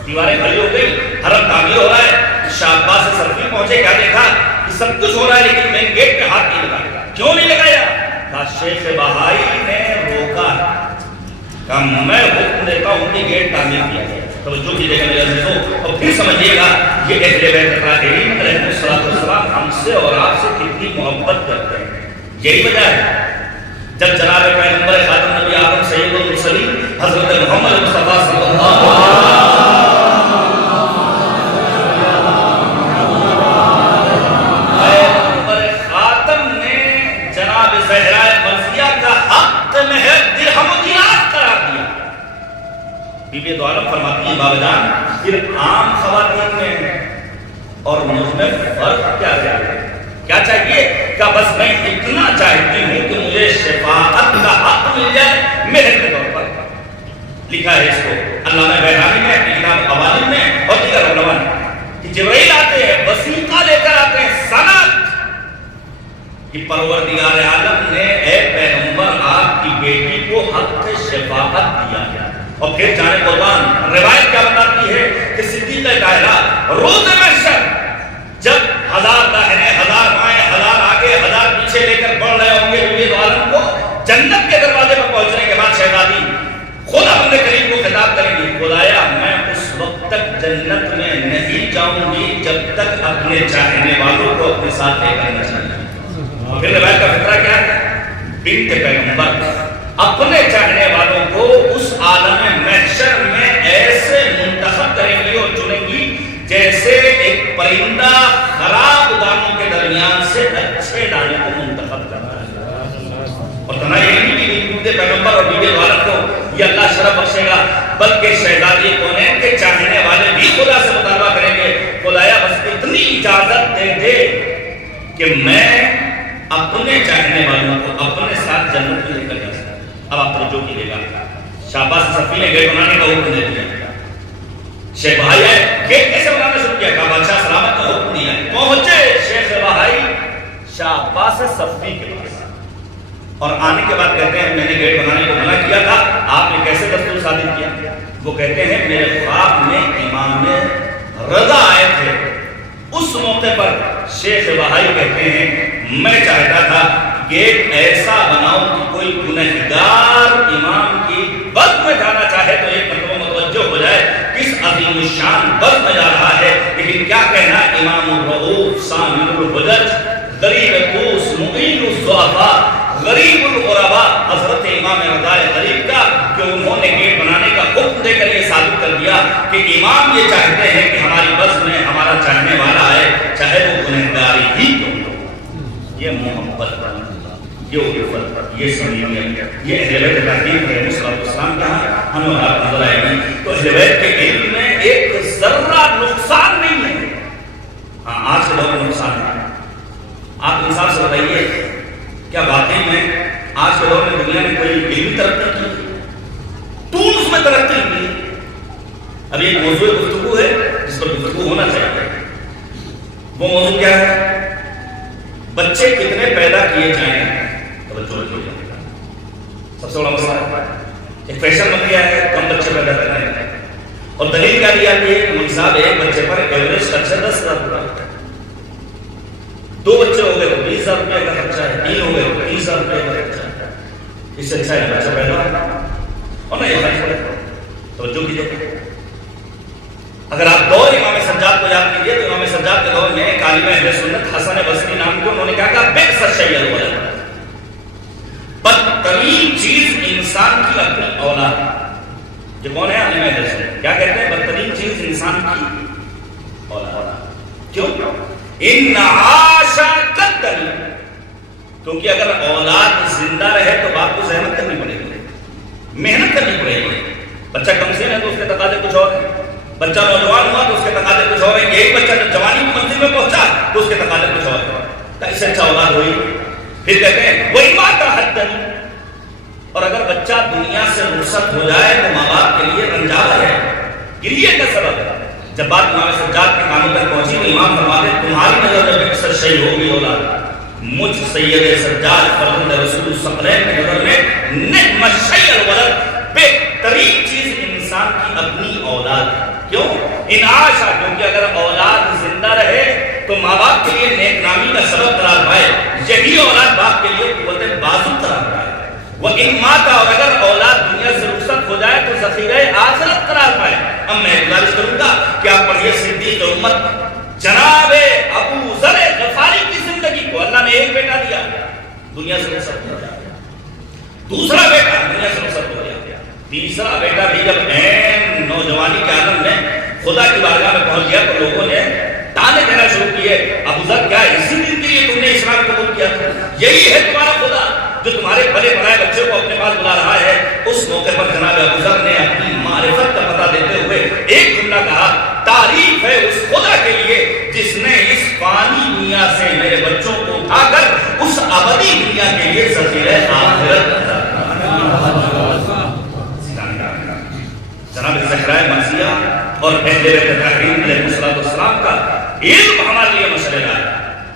دیواریں کھڑی ہو گئی، حرم تعمیر ہو رہا ہے، شاہ عباس صفی پہنچے، کیا دیکھا کہ سب کچھ ہو رہا ہے لیکن مین گیٹ پہ ہاتھ نہیں لگایا. کیوں نہیں لگایا؟ کہا شیخ بہائی نے روکا ہے، کہا میں حکم دیتا ہوں کہ گیٹ تعمیر کیا جائے. توجہ کیجیے گا میرے عزیزوں، اور پھر سمجھیے گا یہ اہل بیت طاہرین علیہ السلام ہم سے اور آپ سے کتنی محبت کرتے ہیں. یہی وجہ ہے جب جناب پیغمبر خاتم نبی اعظم سید المرسلین حضرت محمد مصطفیٰ صلی اللہ علیہ وسلم خاتم نے جناب زہرا مرضیہ کا حق مہر درہم و دینار قرار دیا. بی بی دو عالم فرماتی ہے بابا جان پھر عام خواتین میں اور مجھ میں فرق کیا ہے؟ کیا چاہیے؟ کہ بس میں اتنا چاہتی ہوں کہ مجھے شفاعت کا حق مل جائے مہر کے طور پر. لکھا ہے اس کو علامہ بہرانی نے اپنی کتاب قوانین میں اور دیگر علماء نے کہ جبرائیل آتے ہیں، وثیقہ لے کر آتے ہیں، سند کہ پروردگار عالم نے اے پیغمبر آپ کی بیٹی کو حق شفاعت دیا ہے. اور پھر جانے قربان روایت کیا بتاتی ہے کہ صدیقہ کائنات روز محشر جب 1000 داہنے 1000 بائیں 1000 آگے 1000 پیچھے لے کر بڑھ رہے ہوں گے نبی عالم کو جنت کے دروازے پر پہنچنے کے بعد شہزادی خود اپنے کریم کو خطاب کریں گی، خدایا میں اس وقت تک جنت میں نہیں جاؤں گی جب تک اپنے چاہنے والوں کو اپنے ساتھ لے کر نہ چلوں. پھر روایت کا فکرہ کیا ہے؟ بنت پیغمبر اپنے چاہنے والوں کو اس عالم محشر میں ایسے منتخب کریں گی اور چنیں گی جیسے ایک پرندہ خراب دانوں کے درمیان سے اچھے دانے کو منتخب کرتا ہے. اور تنہا یہی نہیں کہ پیغمبر اور بیوی والد کو یہ اللہ شرف بخشے گا بلکہ شہزادی کونین کے چاہنے والے بھی خدا سے مطالبہ کریں گے، خدایا بس اتنی اجازت دے دے کہ میں اپنے چاہنے والوں کو اپنے ساتھ جنت میں لے کر جا سکتا. اب آپ توجہ کیجیے گا، شاہ عباس صفی نے گیٹ بنانے کا حکم دے دیا. شیخ بہائی آئے، گیٹ کیسے بنانا شروع کیا؟ کہا بادشاہ سلامت کا حکم دیا. پہنچے شیخ بہائی شاہ عباس صفی کے پاس اور آنے کے بعد کہتے ہیں میں نے گیٹ بنانے کو منع کیا تھا، آپ نے کیسے دستور صادر کیا؟ وہ کہتے ہیں میرے خواب میں امام رضا آئے تھے. اس موقع پر شیخ بہائی کہتے ہیں میں چاہتا تھا گیٹ ایسا بناؤں کہ کوئی گنہگار امام کی بس میں جانا چاہے تو ایک مرتبہ متوجہ ہو جائے کس عظیم الشان بس میں جا رہا ہے. لیکن کیا کہنا امام الرؤوف سامع الحجج غریب القوس معین الضعفاء غریب الغرباء حضرت امام رضا غریب کا کہ انہوں نے گیٹ بنانے کا حکم دے کر یہ ثابت کر دیا کہ امام یہ چاہتے ہیں کہ ہماری بس میں ہمارا چاہنے والا آئے چاہے وہ گنہگاری ہی کیوں ہو. یہ محبت، یہ الفت، یہ سمیمیت، یہ اہل بیت طاہرین علیہ السلام کا ہمیں آپ نظر آئے گی. تو اہل بیت کے علم میں ایک ذرہ نقصان نہیں ہے. ہاں آج کے دور میں نقصان ہے. آپ انصاف سے بتائیے کیا واقعی میں آج کے دور میں دنیا میں کوئی علمی ترقی کی؟ ٹولز میں ترقی کی. ابھی ایک موضوع گفتگو ہے جس پر گفتگو ہونا چاہیے. وہ موضوع کیا ہے؟ بچے کتنے پیدا کیے جائیں. سب سے بڑا مسئلہ ایک فیشن بن گیا ہے کم بچے پیدا کرنا ہے. اور دلیل کیا دی جاتی ہے کہ مجھ صاحب ایک بچے پر ایوریج خرچہ 10,000 روپئے ہوتا ہے. 2 بچے ہو گئے تو 20,000 روپئے کا خرچہ ہے، 3 ہو گئے تو 30,000 روپئے کا خرچہ ہے. اس سے اچھا ہے بچہ پیدا اور نہ یہ خرچ پڑے. توجہ کیجیے، اگر آپ دور امام سجاد کو یاد کیجیے تو امام سجاد کے دور میں ایک عالم اہل سنت حسن بصری نام کے انہوں نے کیا کہا؟ بئس الشیء الولد، بدترین چیز انسان کی اپنی اولاد. یہ کون ہے عالم اہل سنت؟ کیا کہتے ہیں؟ بدترین چیز انسان کی اولاد. کیوں؟ ان عاش قدر، کیونکہ اگر اولاد زندہ رہے تو باپ کو زحمت کرنی پڑے گی، محنت کرنی پڑے گی. بچہ کم سے ہے تو اس کے تقاضے کچھ اور ہیں، بچہ نوجوان ہوا تو اس کے تقاضے کچھ اور ہیں. یہی بچہ جب جوانی کی منزل میں پہنچا تو اس کے تقاضے کچھ اور ہیں. اس سے اچھا اولاد ہوئی. پھر کہتے ہیں وہی بات حد. اور اگر بچہ دنیا سے رخصت ہو جائے تو ماں باپ کے لیے رنجاور ہے، گریے کا سبب ہے. جب بات امام سجاد کے کانوں تک پہنچی تو امام فرماتے تمہاری نظر میں اکثر شہید ہوگی اولاد، مجھ سید سجاد فرزند رسول ثقلین کی نظر میں نعم الشیء الولد، بہترین چیز انسان کی اپنی اولاد. کیوں؟ انعاشا، کیونکہ اگر اولاد زندہ رہے تو ماں باپ کے لیے نیک نامی کا سبب قرار پائے، یہی اولاد باپ کے لیے قوت بازو قرار پائے۔ وہ ان ماں کا، اور اگر اولاد دنیا سے رخصت ہو جائے تو ذخیرہ آخرت قرار پائے۔ اب میں گزارش کروں گا کہ آپ پڑھیے صدیق امت جناب ابو ذر غفاری کی زندگی کو۔ اللہ نے ایک بیٹا دیا، دنیا سے رخصت ہو جائے، دوسرا بیٹا دنیا سے رخصت ہو جائے، تیسرا بیٹا بھی جب عین نوجوانی کے عالم میں خدا کی بارگاہ میں پہنچ گیا تو لوگوں نے تانے دینا شروع کیے، ابو ذر کیا اسی دن کے لیے تم نے اسلام قبول کیا تھا؟ یہی ہے تمہارا خدا جو تمہارے بڑے بڑے بچوں کو اپنے پاس بلا رہا ہے۔ اس موقع پر جناب ابو ذر نے اپنی معرفت کا پتہ دیتے ہوئے ایک جملہ کہا، تعریف ہے اس خدا کے لیے جس نے اس فانی دنیا سے میرے بچوں کو اٹھا کر اس ابدی دنیا کے لیے ذخیرہ آخرت جناب زہرا مرضیہ اور اہل بیت طاہرین علیہ السلام کا علم ہمارے لیے مشعل ہے۔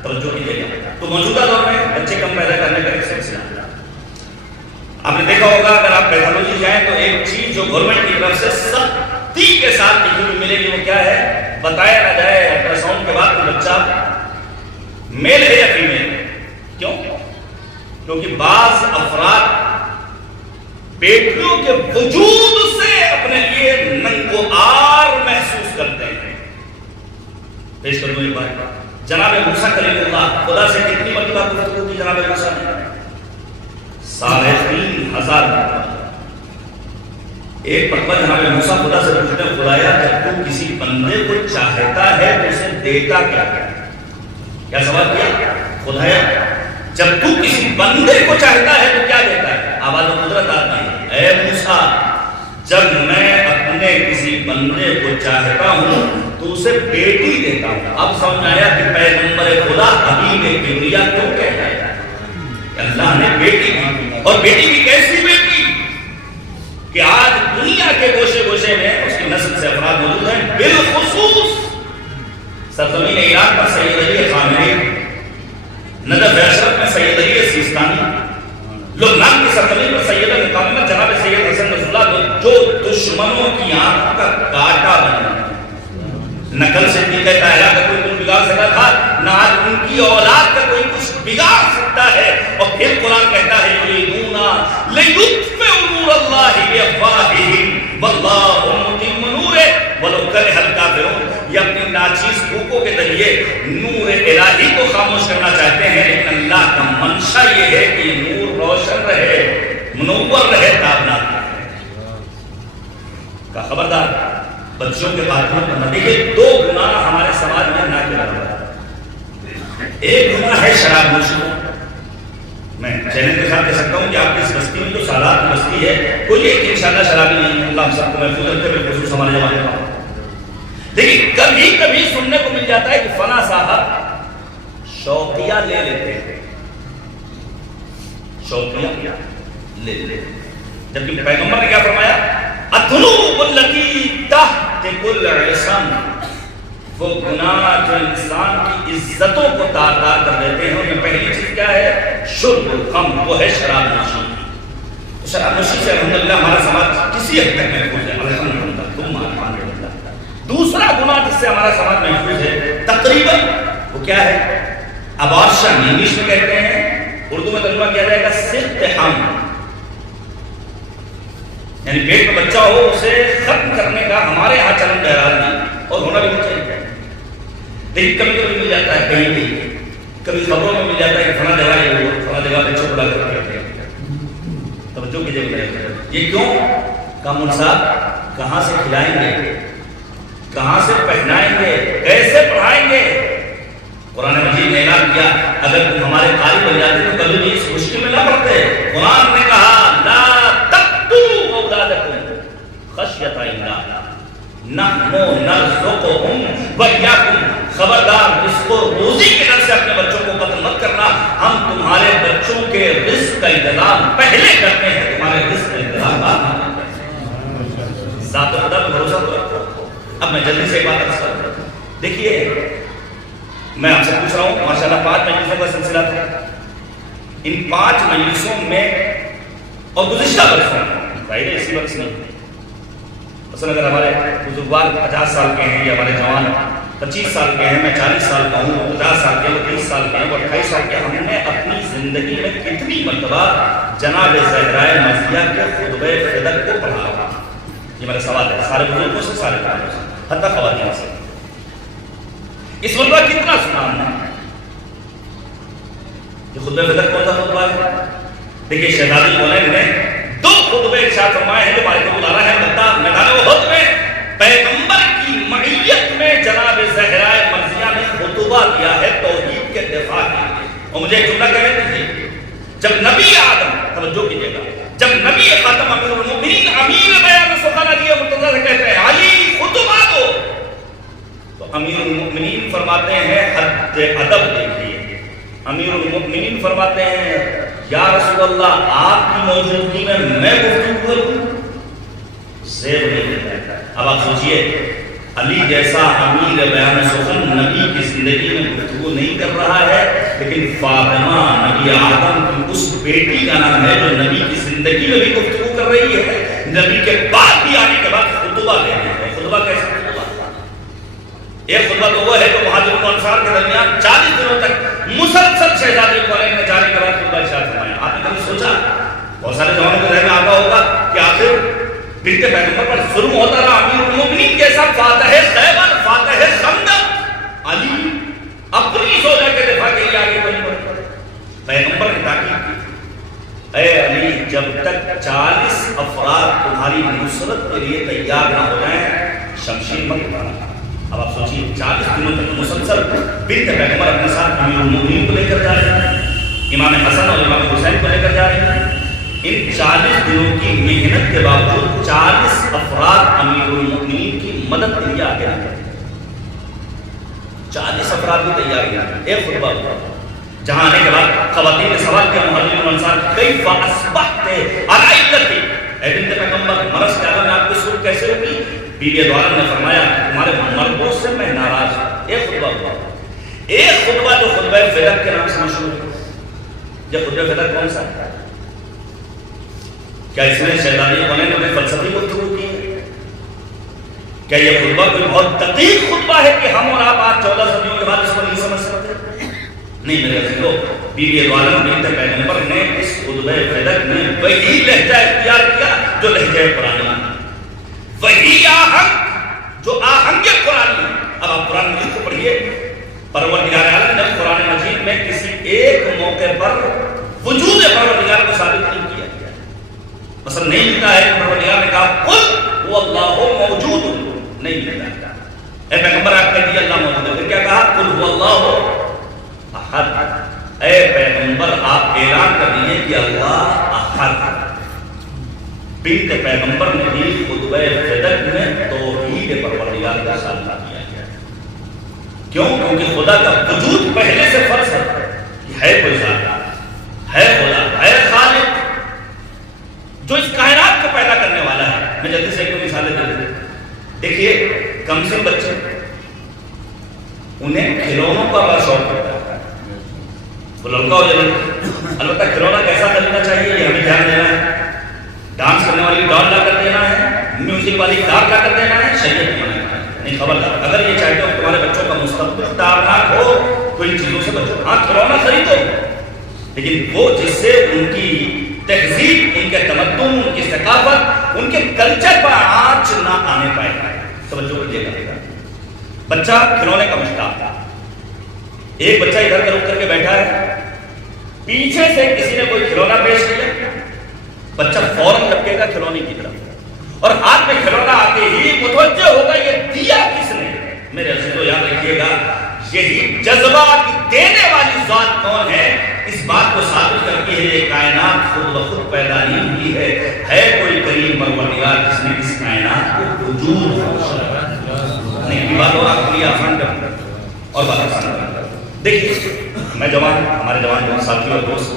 توجہ کیجیے گا تو موجودہ دور میں بچے کم پیدا کرنے کا ایک سلسلہ آپ نے دیکھا ہوگا، اگر آپ پیتھولوجی جائیں تو ایک چیز جو گورنمنٹ کی طرف سے سختی کے ساتھ لکھی ہوئی ملے گی، وہ کیا ہے؟ بتایا نہ جائے الٹرا ساؤنڈ کے بعد کہ بچہ میل ہے یا فیمیل۔ کیوں؟ کیونکہ بعض افراد بیٹیوں کے وجود سے اپنے لیے ننگوار محسوس کرتے ہیں۔ پیش کروں ایک بات، جناب موسیٰ کلیم اللہ خدا سے کتنی مرتبہ گفتگو کی جناب موسیٰ نے؟ 3,500 مرتبہ۔ ایک مرتبہ جناب موسیٰ خدا سے پوچھتے ہیں، خدایا جب تو کسی بندے کو چاہتا ہے تو اسے دیتا کیا؟ کیا سوال کیا؟ خدایا جب تو کسی بندے کو چاہتا ہے تو کیا دیتا ہے؟ آواز و قدرت آتی ہے، اے موسیٰ جب میں اپنے کسی بندے کو چاہتا ہوں تو اسے بیٹی دیتا ہوں۔ اب سمجھ آیا کہ پیغمبر خدا حبیب کبریا کیوں کہتا ہے؟ اللہ نے بیٹی دی، اور بیٹی بھی کیسی بیٹی کہ آج دنیا کے گوشے گوشے میں اس کی نسل سے افراد موجود ہیں، بالخصوص سرزمین ایران پر سید علی خامنئی، نجف اشرف میں سید علی سیستانی، لبنان کی سرزمین پر سید مقامہ جناب سید حسن رسول اللہ جو دشمنوں کی آنکھ کا کاٹا بنا، نقل سے بھی کہتا ہے کہ کوئی کچھ بگاڑ سکتا تھا، نہ آج ان کی اولاد کا کوئی کچھ بگاڑ سکتا ہے۔ اور پھر قرآن کہتا ہے یریدون لیطفئوا نور اللہ بافواہہم واللہ متم نورہ ولو کرہ الکافرون۔ یہ اپنی ناچیز بھوکوں کے ذریعے نور الہی کو خاموش کرنا چاہتے ہیں، لیکن اللہ کا منشا یہ ہے کہ یہ نور روشن رہے، منور رہے، تابناک رہے۔ کا خبردار بچوں کے قاتلوں پر نہ دیکھیں۔ دو گناہ ہمارے سماج میں نہ کیا جاتا ہے۔ ایک گناہ ہے شراب نوشی۔ میں چیلنج کے ساتھ کہہ سکتا ہوں کہ آپ کی اس بستی میں جو سالات کی بستی ہے کوئی ایک انشاءاللہ شرابی نہیں ہے، اللہ ہم سب کو محفوظ رکھے، بالخصوص ہمارے زمانے میں۔ لیکن کبھی کبھی سننے کو مل جاتا ہے کہ فلاں صاحب شوقیہ لے لیتے ہیں، شوقیہ لے لیتے ہیں، جبکہ پیغمبر نے کیا فرمایا؟ الذنوب التي تهتك العصم، وہ گناہ جو انسان کی عزتوں کو تار تار کر دیتے ہیں۔ یہ پہلی چیز کیا ہے؟ شرب الخمر، وہ ہے شراب نوشی۔ شراب نوشی سے الحمدللہ ہمارا سماج کسی حد تک محفوظ ہے، الحمدللہ، تم الحمدللہ۔ دوسرا گناہ جس سے ہمارا سماج محفوظ ہے تقریباً وہ کیا ہے؟ ابارشن، انگلش میں کہتے ہیں، اردو میں ترجمہ کیا جائے گا صرف حمل، یعنی پیٹ میں بچہ ہو اسے ختم کرنے کا ہمارے یہاں چلن بہرحال نہیں، اور ہونا بھی نہیں چاہیے۔ لیکن کبھی کبھی مل جاتا ہے، کہیں بھی کبھی خبروں میں مل جاتا ہے کہ فلاں جگہ یہ ہوا، فلاں جگہ بچوں کو لا کر رکھتے ہیں۔ توجہ کیجیے، یہ کیوں؟ کامل صاحب کہاں سے کھلائیں گے، کہاں سے پہنائیں گے، کیسے پڑھائیں گے؟ قرآن مجید نے اعلان کیا اگر تم ہمارے قاری بن جاتے تو کبھی بھی اس مشکل میں نہ پڑتے۔ قرآن نے کہا لا تقتلوا اولادکم خشیۃ املاق نحن نرزقهم وإیاکم، خبردار اس کو روزی کے ڈر سے اپنے بچوں کو قتل مت کرنا، ہم تمہارے بچوں کے رزق کا انتظام پہلے کرتے ہیں، تمہارے رزق کا انتظام بعد میں کرتے ہیں۔ ذات خدا پر بھروسہ تو رکھو۔ اب میں جلدی سے ایک بات عرض کرتا ہوں، دیکھیے میں آپ سے پوچھ رہا ہوں، ماشاءاللہ 5 مجلسوں کا سلسلہ تھا، ان 5 مجلسوں میں اور گزشتہ برسوں میں ظاہر اسی وقت نہیں مثلا اگر ہمارے بزرگوار 50 سال کے ہیں یا ہمارے جوان 25 سال کے ہیں، میں 40 سال کا ہوں، 50 سال کے ہیں، 30 سال کے ہیں، 28 سال کے ہیں، ہم نے اپنی زندگی میں کتنی مرتبہ جناب زہرائے مرضیہ کے خطبہ فدق کو پڑھا؟ یہ میرا سوال ہے، سارے بزرگوں سے، سارے بزرگوں سے، حتی خواتین سے، اس مرتبہ کتنا سنا ہم نے؟ یہ خطبہ فدق کون سا خطبہ ہے؟ دیکھیے شہزادی بولیں نے 2 خطبے ارشاد فرمائے ہیں جو بارے کو بلا رہا ہے میدان احد میں پیغمبر کی معیت میں جناب زہرائے مرضیہ نے خطبہ دیا ہے توحید کے دفاع کے لیے۔ اور مجھے ایک جملہ کہنے دیجیے، جب نبی آدم، توجہ کیجیے گا، جب نبی خاتم امیر المؤمنین امیر بیان سخن علی مرتضیٰ سے کہتے ہیں علی خطبہ دو، تو امیر المؤمنین فرماتے ہیں حد ادب دیکھیے، امیر المؤمنین فرماتے ہیں یا رسول اللہ آپ کی موجودگی میں گفتگو کروں؟ زیب نہیں دیتا۔ اب آپ سوچئے علی جیسا امیر بیان سخن نبی کی زندگی میں گفتگو نہیں کر رہا ہے، لیکن فاطمہ نبی آدم کی اس بیٹی کا نام ہے جو نبی کی زندگی میں بھی گفتگو کر رہی ہے، نبی کے بعد بھی آنے کے بعد خطبہ دے رہی ہے۔ خطبہ کیسا خطبہ؟ ایک خطبہ تو وہ ہے جو مہاجرین و انصار کے درمیان 40 دنوں تک مسلسل شہزادی قرآن میں جاری کے بعد خطبہ ارشاد فرمایا۔ آپ نے کبھی سوچا؟ بہت سارے جوانوں کے ذہن میں آتا ہوگا کہ آخر بنت پیغمبر پر ظلم ہوتا رہا، امیر المؤمنین جیسا فاتح خیبر، فاتح خندق علی اپنی زوجہ کے دفاع کے لیے آگے بڑھ پڑے۔ پیغمبر نے تاکید کی، اے علی جب تک 40 افراد تمہاری نصرت کے لیے تیار نہ ہو جائیں شمشیر مت اٹھانا۔ اب آپ سوچیے 40 دنوں تک مسلسل بنت پیغمبر اپنے ساتھ امیر المؤمنین کو لے کر جا رہے ہیں، امام حسن اور امام حسین کو لے کر جا رہے ہیں۔ ان 40 دنوں کی محنت کے باوجود 40 افراد امیر المؤمنین کی مدد کے لیے آگے آتے ہیں۔ 40 افراد بھی تیار کیا، ایک خطبہ ہوا جہاں آنے کے بعد خواتین نے سوال کیا مہاجرین و انصار کیف اصبحت علی علتی، اے بنت پیغمبر مرض کے عالم میں آپ کی صورت کیسے ہوگی؟ بیوی دوارن نے فرمایا تمہارے مردوں سے میں ناراض ہوں۔ ایک خطبہ ہوا، ایک خطبہ جو خطبہ فدق کے نام سے مشہور ہے۔ یہ خطبہ فدق کون سا ہے؟ کیا اس میں شہزادی قرآن نے فلسفی گفتگو کی ہے؟ کیا یہ خطبہ کوئی بہت دقیق خطبہ ہے کہ ہم اور آپ آج 14 صدیوں کے بعد اس کو نہیں سمجھ سکتے؟ نہیں میرے عزیزو، بیوی دوارن بنت پیغمبر نے اس خطبہ فدق میں وہی لہجہ اختیار کیا جو لہجہ قرآن ہے، وہی آہنگ جو آہنگ قرآن ہے۔ اب آپ قرآن مجید کو پڑھیے، پروردگار عالم نے قرآن مجید میں کسی ایک موقع پر وجود پروردگار کو ثابت نہیں کیا، مثلا نہیں ملتا ہے کہ پروردگار نے کہا قل هو اللہ موجود، نہیں ملتا۔ اے پیغمبر آپ کہہ دیے اللہ موجود ہے، پھر کیا کہا قل هو اللہ احد، اے پیغمبر آپ اعلان کر دیجئے کہ اللہ احد۔ بنت پیغمبر نے بھی خطبہ فدق میں توحید پروردگار کا سامنا کیا گیا۔ کیوں؟ کیونکہ خدا کا وجود پہلے سے فرض ہے کہ ہے کوئی ذات، ہے خدا، ہے خالق جو اس کائنات کو پیدا کرنے والا ہے۔ میں جلدی سے ایک دو مثالیں دے دوں۔ دیکھیے کم سے بچے انہیں کھلونوں کا بڑا شوق ہوتا ہے، وہ لڑکا ہو یا لڑکی، البتہ کھلونا کیسا خریدنا چاہیے یہ ہمیں دھیان دینا ہے۔ ڈانس کرنے والی ڈال لا کر دینا ہے، میوزک والی کار لا کر دینا ہے، شریعت میں منع ہے۔ نہیں خبردار، اگر یہ چاہتے ہو کہ تمہارے بچوں کا مستقبل تابناک ہو تو ان چیزوں سے بچو۔ ہاں کھلونا خریدو، لیکن وہ جس سے ان کی تہذیب، ان کے تمدن، ان کی ثقافت، ان کے کلچر پر آنچ نہ آنے پائے۔ توجہ کیجیے گا، بچہ کھلونے کا مشتاق تھا، ایک بچہ ادھر کا رک کر کے بیٹھا ہے، پیچھے سے کسی نے کوئی کھلونا پیش کیا، بچہ فوراً لپکے گا کھلونے کی طرف اور ہاتھ میں کھلونا آتے ہی متوجہ ہوگا یہ دیا کس نے۔ میرے عزیزو یاد رکھیے گا، یہی جذبہ کی دینے والی ذات کون ہے اس بات کو ثابت کرتی ہے یہ کائنات خود بخود پیدا نہیں ہوئی ہے کوئی کریم پروردگار جس نے اس کائنات کو وجود نہیں۔ بات اور آپ کے لیے آسان کر اور بات آسان کر۔ دیکھیے میں جوان، ہمارے جوان ساتھی اور دوست،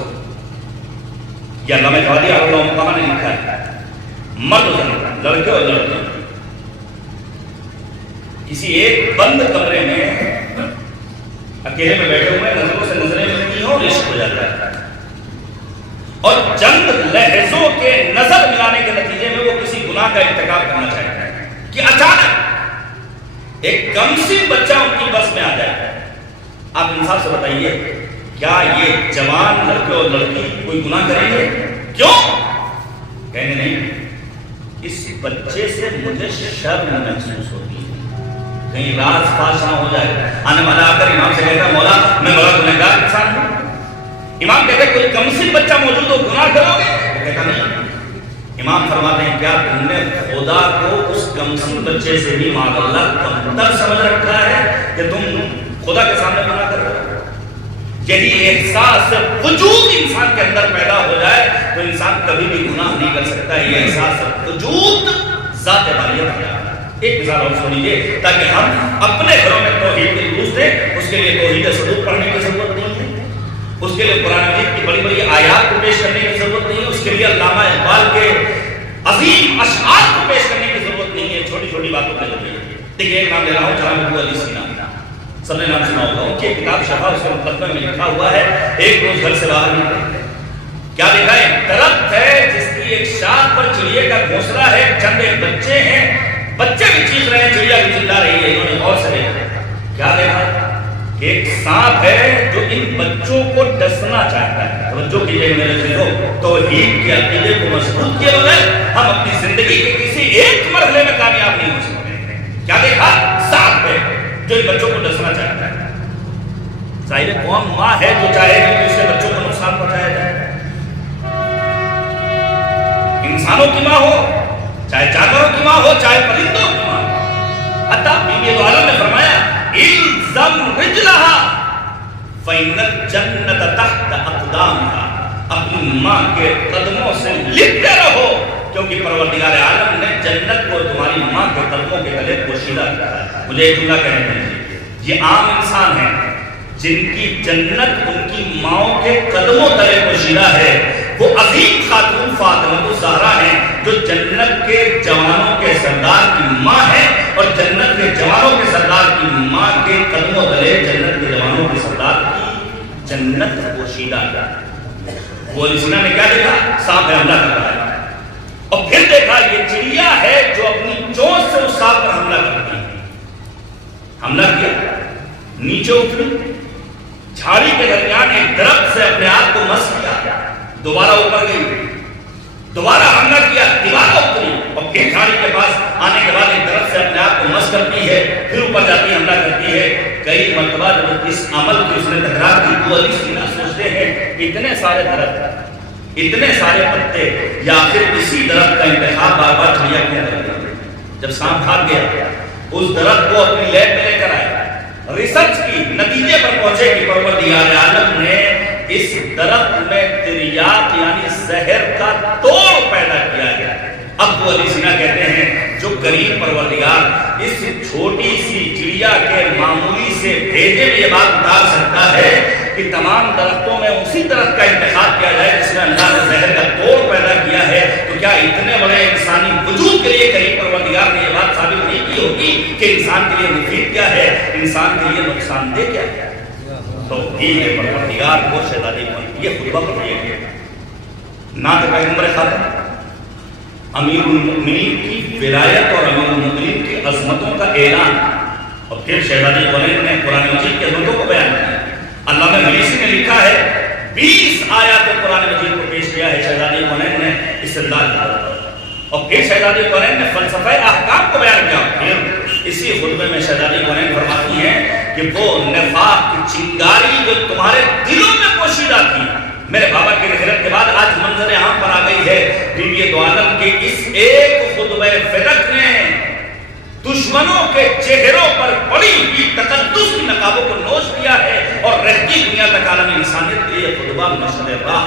یہ علامہ اقبال رحمہ اللہ نے لکھا ہے، مرد و زن، لڑکے اور لڑکیاں کسی ایک بند کمرے میں اکیلے میں بیٹھے ہوئے نظروں سے نظریں ملتی ہیں اور عشق ہو جاتا ہے، اور چند لہجوں کے نظر ملانے کے نتیجے میں وہ کسی گناہ کا ارتکاب کرنا چاہتا ہے۔ کہ اچانک ایک کمسن بچہ ان کی بس میں آ جائے. آپ انصاف سے بتائیے کیا یہ جوان لڑکے اور لڑکی کوئی گناہ کریں گے؟ کیوں؟ کہیں نہیں اس بچے سے مجھے شرم محسوس ہوتی ہے، کہیں راز فاش نہ ہو جائے. آنے والا آ کر امام سے کہتا مولا میں بڑا گنہگار انسان ہوں. امام کہتے ہیں کوئی کمسن بچہ موجود ہو گناہ کرو گے؟ وہ کہتا نہیں. امام فرماتے ہیں کیا تم نے خدا کو اس کمسن بچے سے بھی معاذ اللہ کمتر سمجھ رکھا ہے کہ تم خدا کے سامنے گناہ کر رہے ہو؟ یہی احساس وجود انسان کے اندر پیدا ہو جائے تو انسان کبھی بھی گناہ نہیں کر سکتا. یہ احساس وجود ذات باریت ہے. ایک مثال اور سنیے تاکہ ہم اپنے گھروں میں توحید کے دروس دیں. اس کے لیے توحید صدوق پڑھنے کی ضرورت نہیں ہے، اس کے لیے قرآن مجید کی بڑی بڑی آیات کو پیش کرنے کی ضرورت نہیں ہے، اس کے لیے علامہ اقبال کے عظیم اشعار کو پیش کرنے کی ضرورت نہیں ہے. چھوٹی چھوٹی باتوں پہ لگی ہے. دیکھیے ایک نام لے رہا ہوں جناب ابو علی سینا، سب نے نام سنا ہوگا. ان کی کتاب شفا اس کے مقدمے میں لکھا ہوا ہے ایک روز گھر سے باہر نکلے. کیا لکھا ہے؟ ایک درخت ہے جس کی ایک شاخ پر چڑیے کا گھونسلہ ہے، چند ایک بچے ہیں، بچے بھی چیخ رہے ہیں، چڑیا بھی چلا رہی ہے. انہوں نے غور سے دیکھا. کیا دیکھا؟ کہ ایک سانپ ہے جو ان بچوں کو ڈسنا چاہتا ہے. توجہ کیجیے میرے عزیزو، توحید کے عقیدے کو مضبوط کیے بغیر ہم اپنی زندگی کے کسی ایک مرحلے میں کامیاب نہیں ہو سکتے. کیا دیکھا؟ سانپ ہے جو ان بچوں کو ڈسنا چاہتا ہے. ظاہر کون ماں ہے جو چاہے کہ اس کے بچوں کو نقصان پہنچایا جائے؟ انسانوں کی ماں ہو، چاہے جانوروں کی ماں ہو، چاہے پرندوں کی ماں ہو. حتیٰ بیوی دو عالم نے فرمایا الزم رجلہا فإن الجنت تحت اقدامہا. اپنی ماں کے قدموں سے لپٹے رہو کیونکہ پروردگار عالم نے جنت کو تمہاری ماں کے قدموں کے تلے پوشیدہ کیا ہے. مجھے ایک جملہ کہنے دیجیے، یہ عام انسان ہیں جن کی جنت ان کی ماؤں کے قدموں تلے پوشیدہ ہے. وہ عظیم خاتون فاطمہ الزہرا ہیں جو جنت کے جوانوں کے سردار کی ماں ہے، اور جنت کے جوانوں کے سردار کی ماں کے قدموں تلے جنت کے جوانوں کے سردار کی جنت پوشیدہ ہے. وہ سینا نے کیا دیکھا؟ سانپ پہ حملہ کر رہا ہے. اور پھر دیکھا یہ چڑیا ہے جو اپنی چونچ سے اس سانپ پر حملہ کرتی ہے. حملہ کیا، نیچے اتری، جھاڑی کے درمیان ایک درخت سے اپنے آپ کو مس کیا، دوبارہ اوپر گئی، دوبارہ حملہ کیا، دوبارہ اتری، اور پھر جھاڑی کے پاس آنے کے بعد ایک درخت سے اپنے آپ کو مس کرتی ہے، پھر اوپر جاتی ہے، حملہ کرتی ہے. کئی مرتبہ جب اس عمل کی اس نے تکرار کی تو علی سینا سوچتے ہیں اتنے سارے درخت، اتنے سارے پتے، یا پھر اسی درخت کا انتخاب بار بار چڑیا کیوں کر رہی ہے؟ جب سانپ بھاگ گیا اس درخت کو اپنی لیب میں لے کر آئے، ریسرچ کی، نتیجے پر پہنچے کہ پروردگار عالم نے اس درخت میں تریاق یعنی زہر کا توڑ پیدا کیا ہے. اب وہ علی سینا کہتے ہیں جو کریم پروردگار اس چھوٹی سی چڑیا کے معمولی سے بھیجے میں یہ بات اتار سکتا ہے کہ تمام درختوں میں اسی درخت کا انتخاب کیا جائے جس میں اللہ نے زہر کا توڑ پیدا کیا ہے، تو کیا اتنے بڑے انسانی وجود کے لیے کریم پروردگار نے یہ بات ثابت نہیں کی ہوگی کہ انسان کے لیے مفید کیا ہے، انسان کے لیے نقصان دہ کیا ہے؟ تو دین پروردگار کو شہزادی بن یہ خطبہ پڑھیے گیا نعت پیغمبر خاتم امیر المؤمنین کی ولایت اور امیر المؤمنین کی عظمتوں کا اعلان. اور پھر شہزادی کونین نے قرآن مجید کی عظمتوں کو بیان کیا. علامہ مجلسی نے لکھا ہے 20 آیات قرآن مجید کو پیش کیا ہے شہزادی کونین نے استدلال کیا. اور پھر شہزادی کونین نے فلسفہ احکام کو بیان کیا. پھر اسی خطبے میں شہزادی کونین فرماتی ہیں کہ وہ نفاق کی چنگاری جو تمہارے دلوں میں پوشیدہ تھی میرے بابا کی رحلت کے بعد آج منظر عام پر آ گئی ہے. بیوی دو عالم کے اس ایک خطبہ فدق نے دشمنوں کے چہروں پر پڑی ہوئی تقدس کی نقابوں کو نوش کیا ہے اور رہتی دنیا تک عالم انسانیت کے لیے خطبہ مشعل راہ.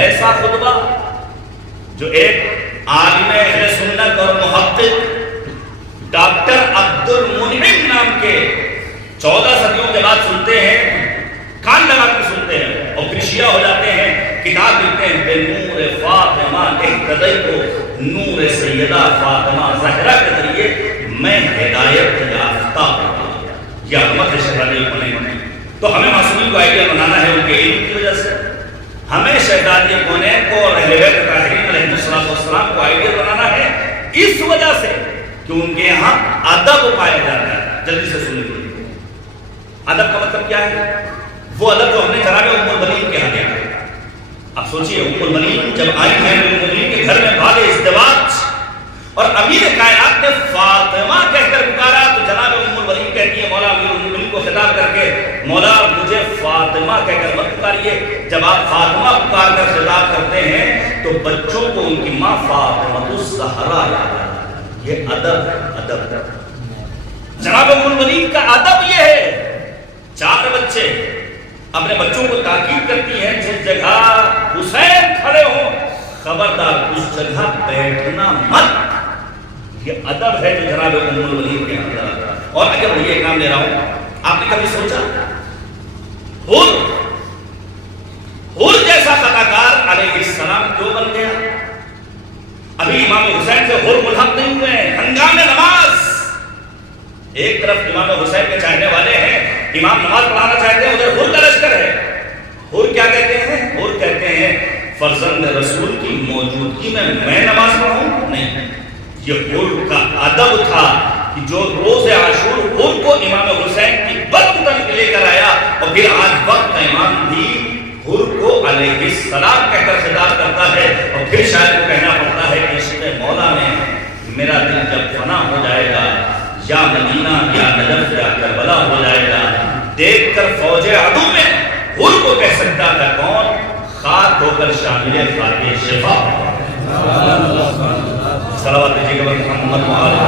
ایسا خطبہ جو ایک عالم اہل سنت اور محقق ڈاکٹر عبد المنعم نام کے 14 صدیوں کے بعد سنتے ہیں، کان لگا کر سنتے ہیں اور پھر شیعہ ہو جاتے ہیں، کتاب لکھتے ہیں بے نور فاطمہ اہتدیت نور سیدہ فاطمہ زہرا کے ذریعے میں ہدایت یافتہ ہوں. یہ عظمت ہے شہزادی کونین. تو ہمیں معصومین کو آئیڈیا بنانا ہے ان کے علم کی وجہ سے، ہمیں شہزادی کونین کو اور اہل بیت طاہرین علیہ السلام کو آئیڈیا بنانا ہے اس وجہ سے کہ ان کے یہاں ادب پایا جاتا ہے. جلدی سے سنیے. ادب کا مطلب کیا ہے؟ وہ ادب جو ہم نے جناب ام المؤمنین کے یہاں دیکھا. اب سوچئے ام المؤمنین جب آئی ہیں ام المؤمنین کے گھر میں بعد ازدواج اور امیر کائنات نے فاطمہ کہہ کر پکارا تو جناب ام المؤمنین کہتی ہے مولا امیر المؤمنین کو خطاب کر کے مولا مجھے فاطمہ کہہ کر مت پکاریے. جب آپ فاطمہ پکار کر خطاب کرتے ہیں تو بچوں کو ان کی ماں فاطمہ الزہرا یاد آتا ہے. یہ ادب جناب ام المؤمنین کا ادب یہ ہے. 4 بچے اپنے بچوں کو تاکید کرتی ہیں جس جگہ حسین کھڑے ہوں خبردار اس جگہ بیٹھنا مت. یہ ادب ہے جو جناب ام المؤمنین کے اندر. اور اگر میں یہ کام لے رہا ہوں, آپ نے کبھی سوچا حور جیسا قطعکار علیہ السلام کیوں بن گیا؟ ابھی امام حسین سے حور ملحق نہیں ہوئے ہیں. ہنگام نماز ایک طرف امام حسین کے چاہنے والے ہیں, امام نماز پڑھانا چاہتے ہیں, ادھر حور کا لشکر ہے. حور کیا کہتے ہیں؟ حور کہتے ہیں فرزند رسول کی موجودگی میں نماز پڑھوں نہیں. یہ حور کا ادب تھا کہ جو روز عاشور حور کو امام حسین کی بد تک لے کر آیا اور پھر آج وقت کا امام بھی حور کو علیہ السلام کہہ کر خطاب کرتا ہے. اور پھر شاید کو کہنا پڑتا ہے کہ عشق مولا میں میرا دل جب فنا ہو جائے گا یا مدینہ یا نجف یا کربلا ہو جائے گا, دیکھ کر فوج عدو میں حور کو کہہ سکتا تھا کون؟ خاک ہو کر شامل فاتح شفا. صلوات دیجیے گا محمد وآلہ.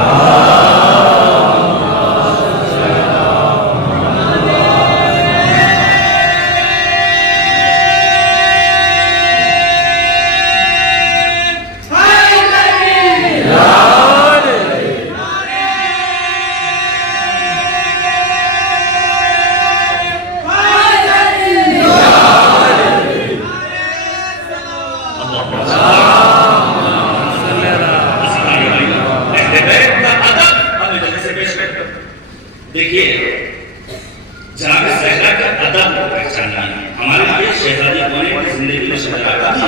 دیکھیے جناب زہرا کا ادب کو پہچاننا ہے. ہمارے لیے شہزادی ہونے کی زندگی میں شہزادہ کا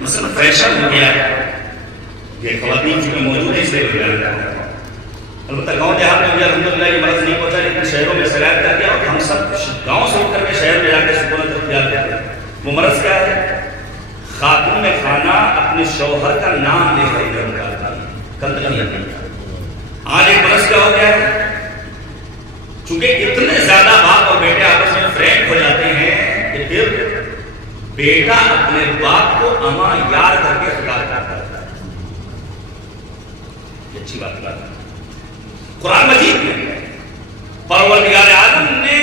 مثلا فیشن ہو گیا ہے. یہ خواتین جو موجود ہیں اس لیے بیان کر رہا ہوں. البتہ گاؤں دیہات میں بھی الحمدللہ یہ مرض نہیں پہنچا, لیکن شہروں میں سرایت کر دیا اور ہم سب گاؤں سے اٹھ کر کے شہر میں جا کے سکونت اختیار کرتے ہیں. وہ مرض کیا ہے؟ خاتون خانہ اپنے شوہر کا نام لے کر ادھر نکالتا ہے. کل تک نہیں آتا. آج ایک مرض کیا ہو گیا ہے؟ چونکہ اتنے زیادہ باپ اور بیٹے آپس میں فرینڈ ہو جاتے ہیں کہ پھر بیٹا اپنے باپ کو اما یار کر کے خطاب کرتا ہے. یہ اچھی بات ہے. قرآن مجید میں پروردگار عالم نے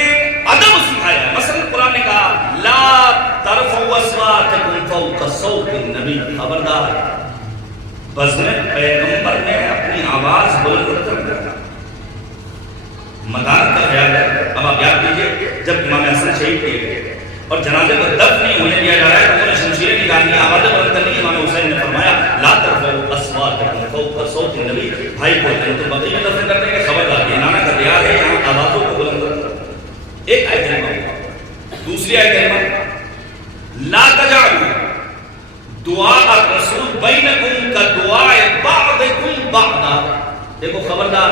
ادب سکھایا. مثلا قرآن نے کہا لا ترفعوا اصواتکم فوق صوت النبی. خبردار, بزم پیغمبر نے اپنی آواز بلند کر دیا. مدار کا خیال ہے. اب آپ یاد کیجئے جب امام حسن شہید کیے اور جنازے کو دفن نہیں ہونے دیا جا رہا ہے تو انہوں نے شمشیریں نکالی, آوازیں بلند کر لی. امام حسین نے فرمایا لا ترفعوا اصواتکم فوق صوت النبی. بھائی کو تم بقیع میں دفن کر دیں گے, خبردار, یہ نانا کا دیار ہے, یہاں آوازوں کو بلند کرنا. ایک آیت کریمہ. دوسری آیت کریمہ لا تجعلوا دعاء الرسول بینکم کدعاء بعضکم بعضا. دیکھو خبردار,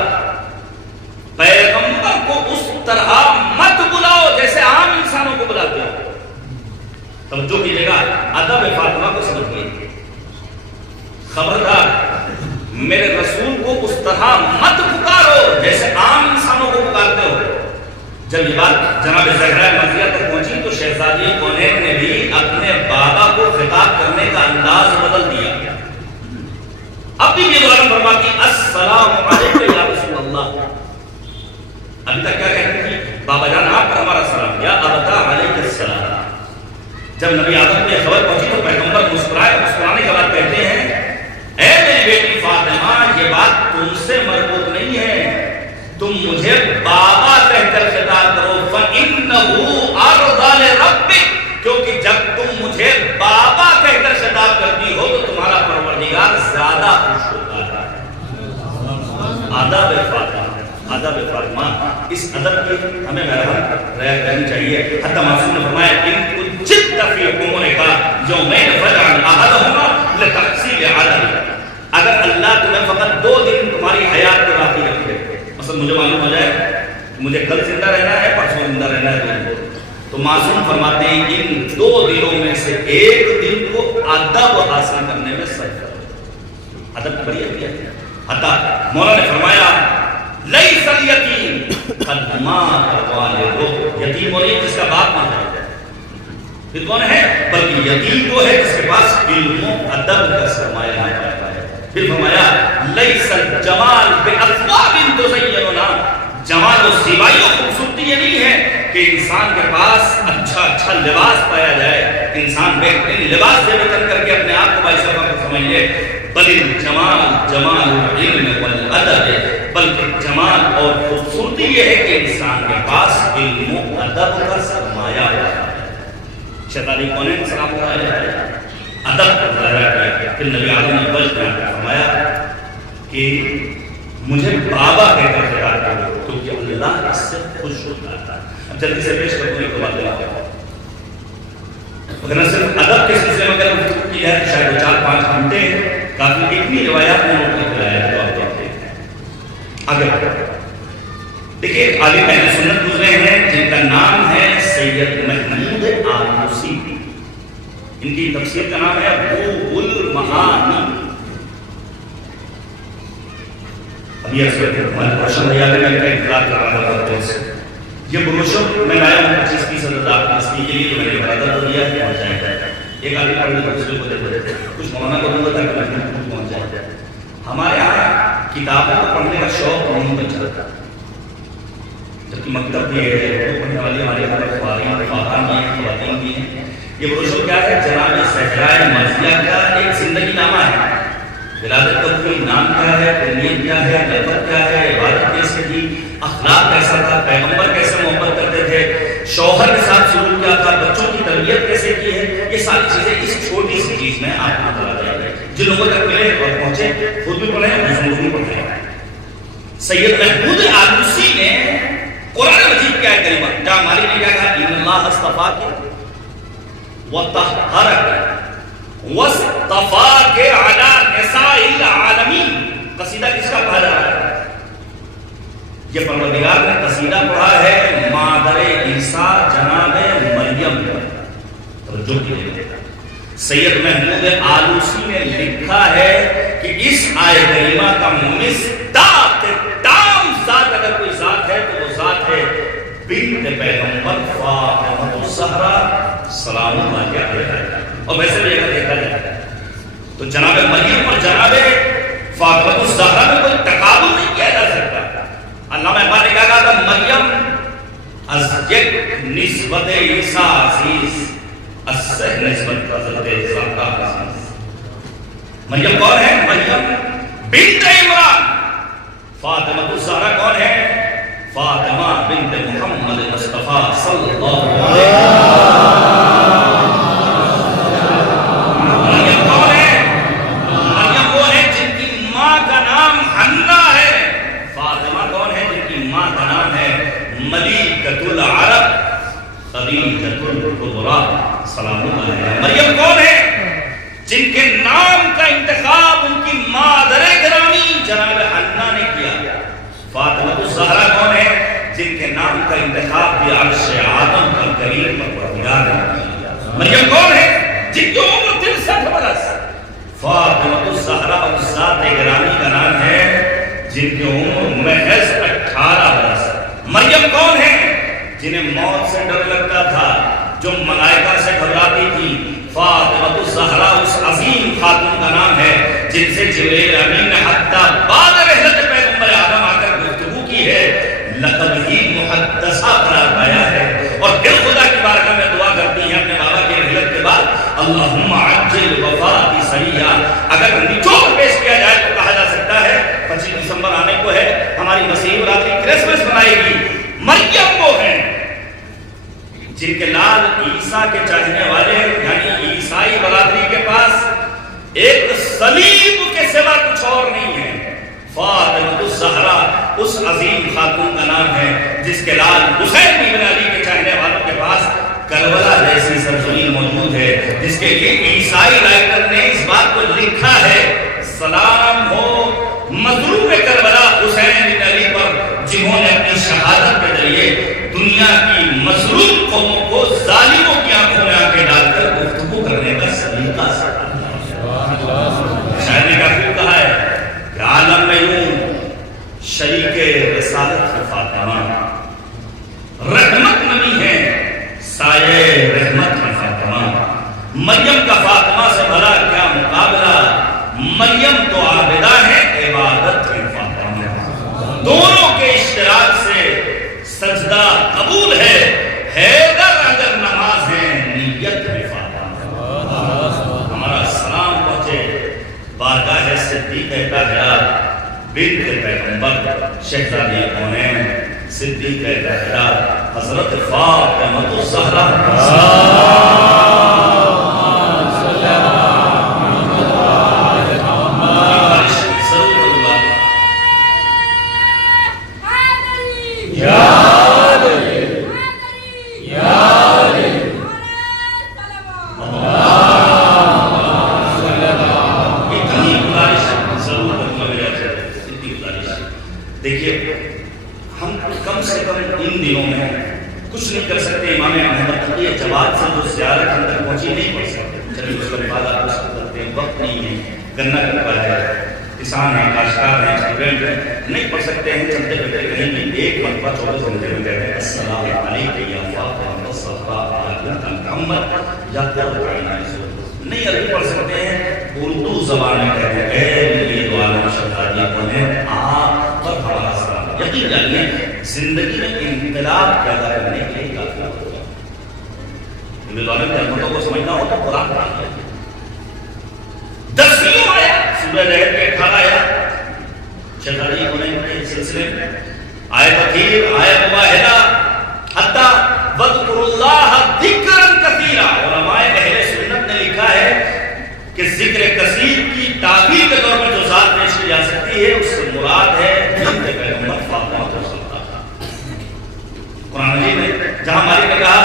پیغمبر کو اس طرح مت بلاؤ جیسے عام انسانوں کو بلاتے ہو. توجہ کیجیے گا, ادب فاطمہ کو سمجھیے. خبردار, میرے رسول کو اس طرح مت پکارو جیسے عام انسانوں کو پکارتے ہو. جب یہ بات جناب زہرا مرضیہ تک پہنچی تو شہزادی کونین نے بھی اپنے بابا کو خطاب کرنے کا انداز بدل دیا. اب بھی یہ دعا فرماتی السلام علیکم یا رسول اللہ. ابھی تک کیا کہتے ہیں بابا جان آپ پر ہمارا سلام, یا ابتا علیہ السلام. جب نبی آدم کو یہ خبر پہنچی تو پیغمبر مسکرائے. مسکرانے کے بعد کہتے ہیں اے میری بیٹی فاطمہ, یہ بات تم سے مربوط نہیں ہے, تم مجھے بابا کہہ کر خطاب کرو. فَإِنَّهُ أَرْضَى لِرَبِّكَ, کیونکہ جب تم مجھے بابا کہہ کر خطاب کرتی ہو تو تمہارا پروردگار زیادہ خوش ہوتا ہے. آداب فاطمہ, آداب فاطمہ, اس ادب کی ہمیں محرم رہنی چاہیے. حتی معصوم نے فرمایا ان کجت فی امورکا یومین فجعل احدہما لتحصیل عدل. اگر اللہ تمہیں فقط 2 دن تمہاری حیات کے باقی رکھے، مثلا مجھے معلوم ہو جائے مجھے کل زندہ رہنا ہے، پرسوں زندہ رہنا ہے، تو معصوم فرماتے ہیں ان 2 دنوں میں سے 1 دن کو ادب حاصل کرنے میں صرف کرو۔ ادب بڑی ہے۔ حتی مولا نے فرمایا لیس الیتیم قد مات والدہ، یتیم وہ نہیں جس کا باپ مر جائے، پھر کون ہے؟ بلکہ یتیم وہ ہے جس کے پاس علم و ادب کا سرمایہ ہے۔ پھر فرمایا لیس الجمال باثواب تزیننا، جمال و زیبائی و خوبصورتی یہ نہیں ہے کہ انسان کے پاس اچھا لباس پایا جائے، انسان بہترین لباس سے بچن کر کے اپنے آپ کو باعث سمجھ لے، بلکہ جمال العلم والادب، بلکہ جمال اور خوبصورتی یہ ہے کہ انسان کے پاس علم و ادب کا سرمایہ ہے۔ شیطانی کونین سلام علیہ ادب کا ظاہرہ کیا، پھر نبی آدم نے بچ فرمایا کہ مجھے بابا کہہ کر خطاب کرو کیونکہ اللہ اس سے خوش ہوتا ہے۔ اب جلدی سے پیش کروں ایک بات دلاؤ، اگر صرف ادب کے سلسلے میں اگر گفتگو کی ہے شاید 4-5 گھنٹے کافی، اتنی روایات میں نوٹ کر کے آیا تو آپ دیکھتے ہیں۔ اگر دیکھیے عالم اہل سنت گزرے ہیں جن کا نام ہے سید محمود آلوسی، ان کی تفسیر کا نام ہے روح المعانی۔ ابھی ایسے ہمارے روشن بھیا نے میں کا انتظار کر رہا تھا، یہ بروشر میں لایا ہوں 25-30 ہزار کی اس کے لیے، تو میں نے ارادہ تو دیا ہے پہنچ جائے گا، ایک آدمی پڑھنے کو دوسرے کو دے دے، کچھ مولانا کو دوں گا تاکہ محمود پہنچ جائے۔ ہمارے یہاں کتابوں کو پڑھنے کا شوق نہیں بچتا، جبکہ مکتب بھی ہے، اردو پڑھنے والی ہمارے یہاں خواتین بھی ہیں۔ یہ بروشر کیا ہے؟ جناب صحرائے مرضیہ کا ایک زندگی نامہ ہے، ولادت کا کوئی نام کیا ہے، کنیت کیا ہے، لقب کیا ہے، عبادت کیسے کی، اخلاق کیسا تھا، پیغمبر کیسے محبت کرتے تھے، شوہر کے ساتھ سلوک کیا تھا، بچوں کی تربیت کیسے کی ہے، یہ ساری چیزیں اس چھوٹی سی چیز میں آپ کو بتا جائے گا۔ جن لوگوں تک ملے اور پہنچے خود بھی پڑھیں اور دوسروں بھی پڑھیں۔ سید محمود آلوسی نے قرآن مجید کیا ہے کلمہ جہاں مالک نے کیا کہا ان اللہ اصطفاک وطہرک واصطفاک علی نساء العالمین۔ قصیدہ کس کا پڑھا جا رہا ہے؟ یہ پروردگار نے قصیدہ پڑھا ہے مادر عیسیٰ جناب مریم پر، جو کہ سید محمود آلوسی نے لکھا ہے کہ اس آیت کریمہ کا مصداق تام ذات اگر کوئی ذات ہے تو وہ ذات ہے بنت پیغمبر فاطمہ الزہرا سلام اللہ علیہا۔ اور ویسے بھی اگر دیکھا جائے تو جناب مریم اور جناب فاطمہ الزہرا میں کوئی تقابل نہیں کیا جا سکتا۔ علامہ اقبال نے کہا تھا مریم از یک نسبت عیسیٰ عزیز اسہ نسبت حضرت زہرا عزیز۔ مریم کون ہے؟ مریم بنت عمران۔ فاطمہ الزہرا کون ہے؟ فاطمہ بنت محمد مصطفیٰ صلی اللہ علیہ وسلم۔ مریم کون ہے؟ مریم وہ ہے جن کی ماں کا نام حنا ہے۔ فاطمہ کون ہے؟ جن کی ماں کا نام ہے ملیکۃ العرب خدیجۃ الکبریٰ سلام اللہ علیہا۔ مریم کون ہے؟ جن کے نام کا انتخاب ان کی مادر گرامی جناب حنا نے کیا۔ فاطمہ الزہرا کون ہے؟ جن کے نام کا انتخاب بھی عرش آدم کا کریم پروردگار نے کیا۔ مریم کون ہے؟ جن کی عمر 63 برس۔ فاطمہ الزہرا اس ذات گرامی کا نام ہے جن کی عمر محض 18 برس۔ مریم کون ہے؟ جنہیں موت سے ڈر لگتا تھا، جو ملائکہ سے گھبراتی تھی۔ فاطمہ الزہرا اس عظیم خاتون کا نام ہے جن سے جبریل امین نے حتی بعد رحلت پیغمبر آدم آ کر گفتگو کی ہے، لقب ہی محدثہ قرار پایا ہے، اور پھر خدا کی بارگاہ میں دعا کرتی ہیں اپنے بابا کی رحلت کے بعد اللہم عجل وفاتی سریعہ۔ اگر نچوڑ پیش کیا جائے تو کہا جا سکتا ہے 25 دسمبر آنے کو ہے، ہماری مسیح برادری کرسمس منائے گی۔ مریم وہ ہیں جن کے لال عیسیٰ کے چاہنے والے یعنی عیسائی برادری کے پاس ایک صلیب کے سوا کچھ اور نہیں ہے۔ فاطمہ الزہرا اس عظیم خاتون کا نام ہے جس کے لال حسین بن علی کے چاہنے والوں کے پاس کربلا جیسی سرزمین موجود ہے، جس کے لیے عیسائی رائٹر نے اس بات کو لکھا ہے سلام ہو مظلوم کربلا حسین بن علی پر، جنہوں نے اپنی شہادت کے ذریعے دنیا کی مظلوم قوموں کو ظالموں کی آنکھوں میں آنکھیں ڈال کر گفتگو کرنے کا سلیقہ سکھایا۔ شاعر نے کافی کہا ہے کہ عالم میں یوں شریک رسالت کی فاطمہ، رحمت نبی ہے سایہ رحمت کی فاطمہ، مریم کا فاطمہ سے بھلا کیا مقابلہ، مریم تو عابدہ ہے عبادت کی فاطمہ، دونوں کے اشتراک سے سجدہ قبول ہے، حیدر اگر نماز ہے نیت کی فاطمہ۔ ہمارا سلام پہنچے بارگاہ صدیقہ طاہرہ بنت پیغمبر شہزادی کونین صدیقہ طاہرہ حضرت فاطمہ الزہرا دیکھیے ہم کم سے کم ان دنوں میں کچھ نہیں کر سکتے، امام محمد کی جواد سے جو زیارت ہم تک پہنچی نہیں پڑھ سکتے، چلیے اس کا بعد آپ اس کو کرتے ہیں، وقت نہیں ہے، گنا کرتا ہے، کسان ہیں، کاشتکار ہیں، اسٹوڈنٹ ہیں، نہیں پڑھ سکتے ہیں، چلتے پھرتے کہیں بھی ایک مرتبہ 24 گھنٹے میں کہتے ہیں السلام علیکم یا فاطمہ الزہرا یا بنت محمد یا قرۃ عین، نہیں عربی پڑھ سکتے ہیں، اردو زبان میں کہتے ہیں اے نبی دو عالم شہزادی کونین آپ پر ہمارا سلام۔ یقین جانیے زندگی میں انقلاب پیدا کرنے کے لیے کافی ہوگا، نبی دو عالم کی عظمتوں کو سمجھنا ہو تو قرآن پڑھیے، 10 آیا سورہ رحم کے 18 آیا شہزادی کونین کے سلسلے میں، آیت اخیر آیت واحدہ حتی وَاذْكُرُوا اللَّهَ ذِكْرًا كَثِيرًا۔ علماء اہل سنت نے لکھا ہے کہ ذکر کثیر کی تعبیر کے طور پر جو ذات پیش کی جا سکتی ہے اس سے مراد ہے بنت پیغمبر فاطمہ الزہرا۔ قرآن مجید میں جہاں مالک نے کہا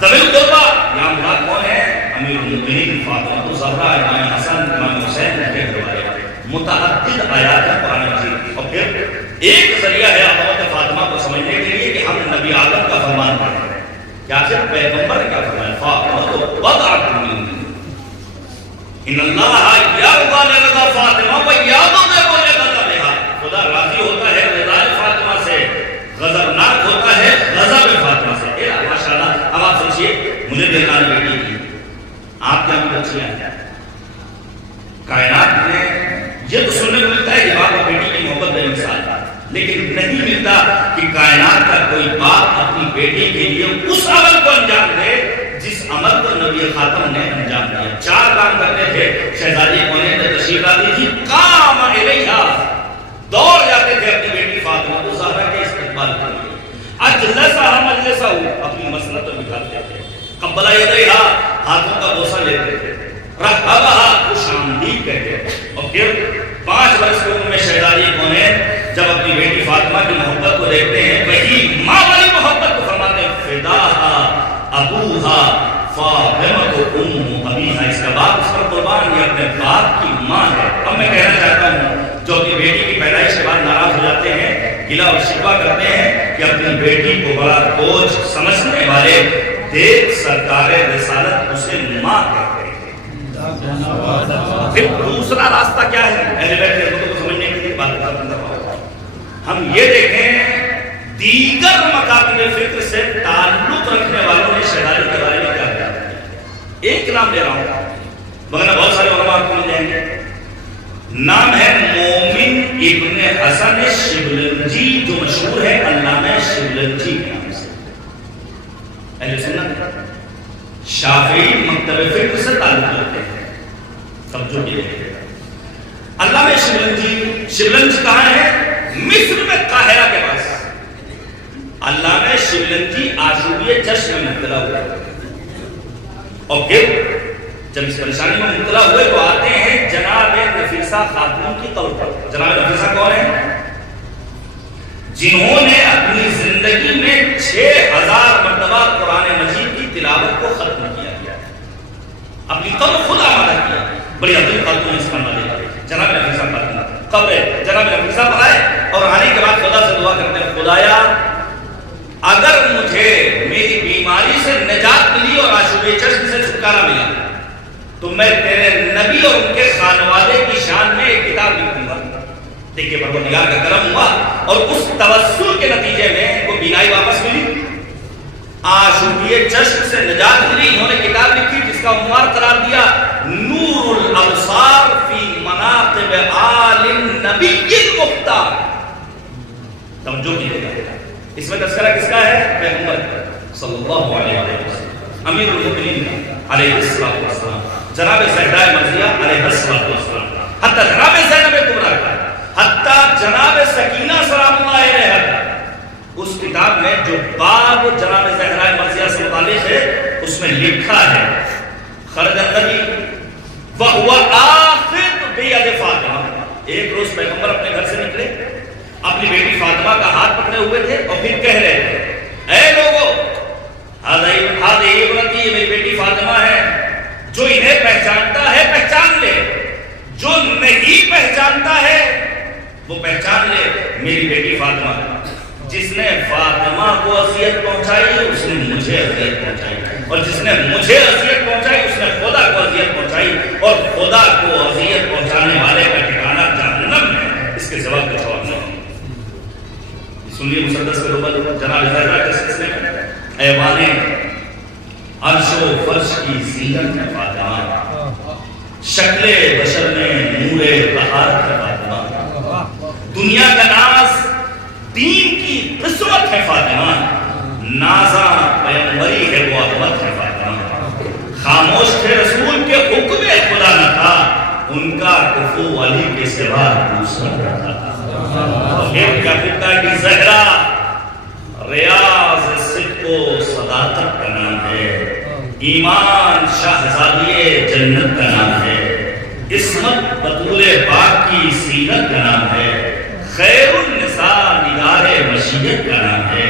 ذوی القربیٰ، یہاں مراد کون ہے؟ امیر المؤمنین فاطمہ الزہرا، امام حسن، امام حسین کے روایت، متعدد آیات ہیں قرآن مجید، اور پھر ایک ذریعہ ہے عظمت فاطمہ کو سمجھنے کے لیے کہ ہم نبی آدم کا فرمان پڑھیں کہ آخر پیغمبر نے کیا فرمایا، فاطمہ تو بضعۃ منی ان اللہ یرضی لرضا فاطمہ و یغضب لغضبہا، خدا راضی ہوتا ہے رضا فاطمہ سے، غضبناک ہوتا ہے غضب فاطمہ سے۔ ماشاءاللہ اب آپ سوچئے مجھے دیکھانے بیٹی کی آپ کیا بچیاں ہیں، کائنات میں یہ تو سننے کو ملتا ہے کہ باپ اور بیٹی کی محبت بے مثال، لیکن نہیں ملتا کہ کائنات کا کوئی باپ اپنی بیٹی کے لیے اس عمل کو انجام دے جس عمل کو نبی خاتم نے انجام دیا۔ 4 کام کرتے تھے شہزادی کونین نے تشریف لاتی تھی، قام الیہا، دوڑ جاتے تھے اپنی بیٹی فاطمہ الزہرا کے استقبال کے لیے، اجلسہا مجلسہ، اپنی مسند پر بٹھاتے تھے، قبل یدیہا، ہاتھوں کا بوسہ لیتے تھے، رحبہا، خوش آمدید کہتے تھے، اور پھر 5 برس کی عمر میں شہزادی کونین جب اپنی بیٹی فاطمہ کی محبت کو دیکھتے ہیں، وہی ماں والی محبت کو فرماتے ہیں فداہا ابوہا فاطمہ ام ابیہا، اس کا باپ اس پر قربان، یہ اپنے باپ کی ماں ہے۔ اب میں کہنا چاہتا ہوں جو اپنی بیٹی کی پیدائش کے بعد ناراض ہو جاتے ہیں، گلہ اور شکوہ کرتے ہیں کہ اپنی بیٹی کو بڑا بوجھ سمجھنے والے، دیکھ سرکار رسالت اسے ماں کہتے ہیں۔ پھر دوسرا راستہ کیا ہے اہل بیت کی عظمتوں کو سمجھنے کے لیے؟ بات ہم یہ دیکھیں دیگر مکاتب فکر سے تعلق رکھنے والوں نے شہزادی کے بارے میں کیا کہا۔ ایک نام لے رہا ہوں مگر بہت سارے علماء آپ کو مل جائیں گے، نام ہے مومن ابن حسن شبلنجی، جو مشہور ہے علامہ شبلنجی کے نام سے۔ اہل سنت شافعی مکتب فکر سے تعلق رکھتے ہیں، توجہ کیجیے۔ علامہ شبلنجی کہاں ہے؟ مصر میں قاہرہ کے پاس۔ علامہ شبلنجی عاشوریہ جشن میں مبتلا ہوئے، اور پھر جب اس پریشانی میں مبتلا ہوئے تو آتے ہیں جناب نفیسہ خاتون کی طور پر۔ جناب نفیسہ کون ہے؟ جنہوں نے اپنی زندگی میں 6000 مرتبہ قرآن مجید کی تلاوت کو ختم کیا، اپنی طور خود آمادہ کیا، بڑی عظیم خاتون اس کا مالک۔ جناب نفیسہ قبر جناب نبی صاحب آئے اور آنے کے بعد خدا سے دعا کرتے ہیں خدایا اگر مجھے میری بیماری سے نجات ملی اور آشوب چشم سے چھٹکارا ملا تو میں تیرے نبی اور ان کے خانوادے کی شان میں ایک کتاب لکھوں گا. دیکھیے پروردگار کا کرم ہوا اور اس توسل کے نتیجے میں وہ بینائی واپس ملی, آشوبی چشم سے نجات ملی. انہوں نے کتاب لکھی جس کا عنوان قرار دیا نور الابصار فی مناقب آل النبی المختار. توجہ کیجیے گا, اس میں تذکرہ کس کا ہے؟ پیغمبر صلی اللہ علیہ وسلم, امیر المؤمنین علیہ السلام, جناب زہرا مرضیہ علیہ السلام, حتی جناب زینب کبریٰ کا, حتی جناب سکینہ سلام اللہ علیہا. اس کتاب میں جو باب جناب زہرا مرضیہ سے متعلق ہے اس میں لکھا ہے خرج النبی وہو آخذ بید فاطمہ. ایک روز پیغمبر اپنے گھر سے نکلے, اپنی بیٹی فاطمہ کا ہاتھ پکڑے ہوئے تھے اور پھر کہہ رہے تھے اے لوگو ہذہ ابنتی, میری بیٹی فاطمہ ہے, جو انہیں پہچانتا ہے پہچان لے, جو نہیں پہچانتا ہے وہ پہچان لے میری بیٹی فاطمہ. جس نے فاطمہ کو اذیت پہنچائی اس نے مجھے اذیت پہنچائی, اور جس نے مجھے اذیت پہنچائی اس نے خدا کو اذیت پہنچائی, اور خدا کو اذیت پہنچانے والے کا ٹھکانہ جہنم ہے, اس کے جواب کچھ اور نہیں. سنیے مسدس کے اوپر جناب زہرا کے سلسلے میں ایوانے عرش و فرش کی زینت ہے فاطمہ, شکل بشر میں نور طہارت ہے فاطمہ, دنیا کا ناز دین کی قسمت ہے فاطمہ, نازاں پیغمبری ہے وہ عظمت ہے فاطمہ. خاموش تھے رسول کے حکم خدا نہ تھا, ان کا کفو علی کے سوا دوسرا نہ تھا. ایک کا خطہ کی زہرا ریاض صدق و صداقت کا نام ہے, ایمان شاہزادی جنت کا نام ہے, عصمت بطول پاک کی سیرت کا نام ہے, خیر النساء نگار مشیت کا نام ہے,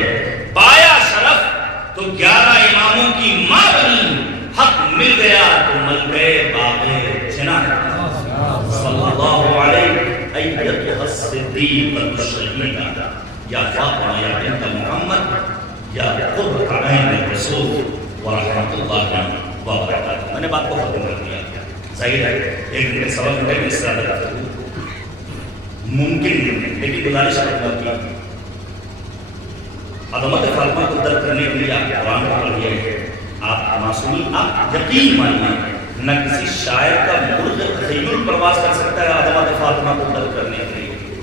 پایا شرف تو 11 اماموں کی ماں بنی, حق مل گیا تو ملکہ باغ جنا. صلی اللہ علیہ ایتها الصدیقۃ الشہیدہ یا فاطمہ یا بنت محمد یا قرۃ عین الرسول ورحمۃ اللہ وبرکاتہ. میں نے بات کو ختم کر دیا, ظاہر ہے ایک دن کے سوا گھنٹے میں اس طرح ممکن نہیں, لیکن گزارش کرتا کی عظمت فاطمہ کو درک کرنے کے لیے آپ قرآن کو پڑھیے, آپ معصومی, آپ یقین مانیے نہ کسی شاعر کا مرغ تخیل پرواز کر سکتا ہے عظمت فاطمہ کو درک کرنے کے لیے,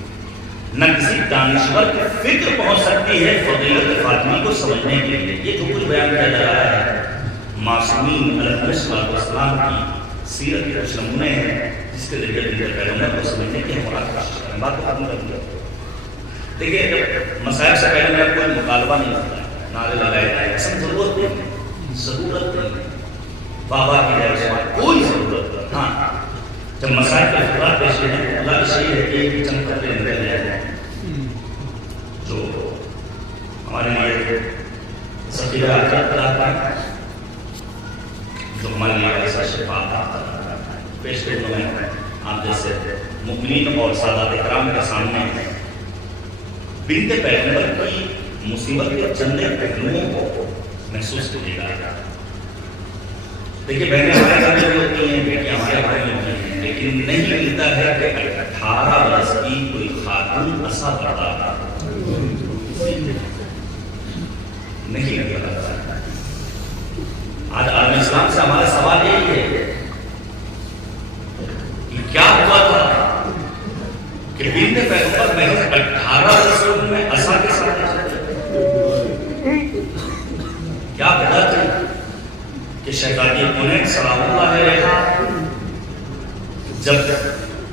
نہ کسی دانشور کی فکر پہنچ سکتی ہے فضیلت فاطمہ کو سمجھنے کے لیے. یہ جو کچھ بیان کیا جا رہا ہے معصومین علیہ السلام کی سیرت کے کچھ نمونے ہیں جس کے ذریعے پیغمبر کو سمجھنے کی ہمارا کوشش کریں. بات کو ختم کر دیا. دیکھیے جب مسائل سے پہلے میرا کوئی مطالبہ نہیں ہوتا ہے, نعرے لگائے جائے, ایسا ضرورت نہیں, ضرورت نہیں, بابا کی جائے کوئی ضرورت نہیں. ہاں جب مسائل کے اختلاف پیش ہیں اللہ کی شریع ہے کہ ایک چند کر کے نکل جائے جو ہمارے لیے سفیر آخرت کراتا ہے, جو ہمارے لیے ایسا شفا پیش کرنے میں آپ جیسے مؤمنین اور سادات کرام کے سامنے بنت پیغمبر کی مصیبت کے چند پہلوؤں کو محسوس کیے گا. دیکھیے بہنیں ہمارے گھر میں ہوتی ہیں, بیٹیاں ہمارے گھر میں ہوتی ہیں, لیکن نہیں ملتا ہے کہ 18 برس کی کوئی خاتون عصا پڑھتا نہیں لگتا. آج عالم اسلام سے ہمارا سوال یہی ہے کہ کیا ہوا تھا کہ بنت پیغمبر محض 18 برس کی عمر میں عصا کے ساتھ کیا وجہ تھی کہ شہزادی کونین سلام اللہ علیہا جب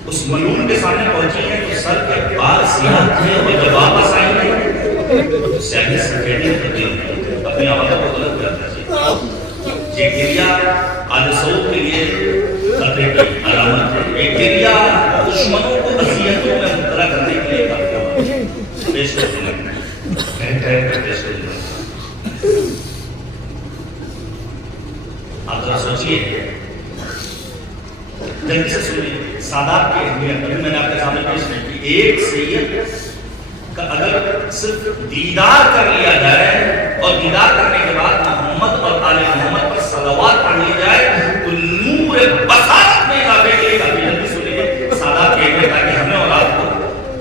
اس ملعون کے سامنے پہنچی ہیں تو سر کے بال سیاہ تھے, اور جب واپس آئی ہیں تو سیاہی سفیدی تبدیل اپنی آوازوں کو غلط کرتا ہے. یہ گریا آل سعود کے لیے خطرے کی علامت ہے. یہ گریا دشمنوں کو اذیتوں میں مبتلا کرنے کے لیے کرتا ہے. پیش کر دیں آپ ذرا سوچیے, جلدی سے سنیے. سادات کی اہمیت ابھی میں نے آپ کے سامنے پیش کی. ایک سید کا اگر صرف دیدار کر لیا جائے اور دیدار کرنے کے بعد محمد اور آل محمد پر صلوات پڑھ لی جائے تو نور بصارت میں اضافے کے لیے کافی جلدی سنیے سادات کی اہمیت تاکہ ہمیں اور آپ کو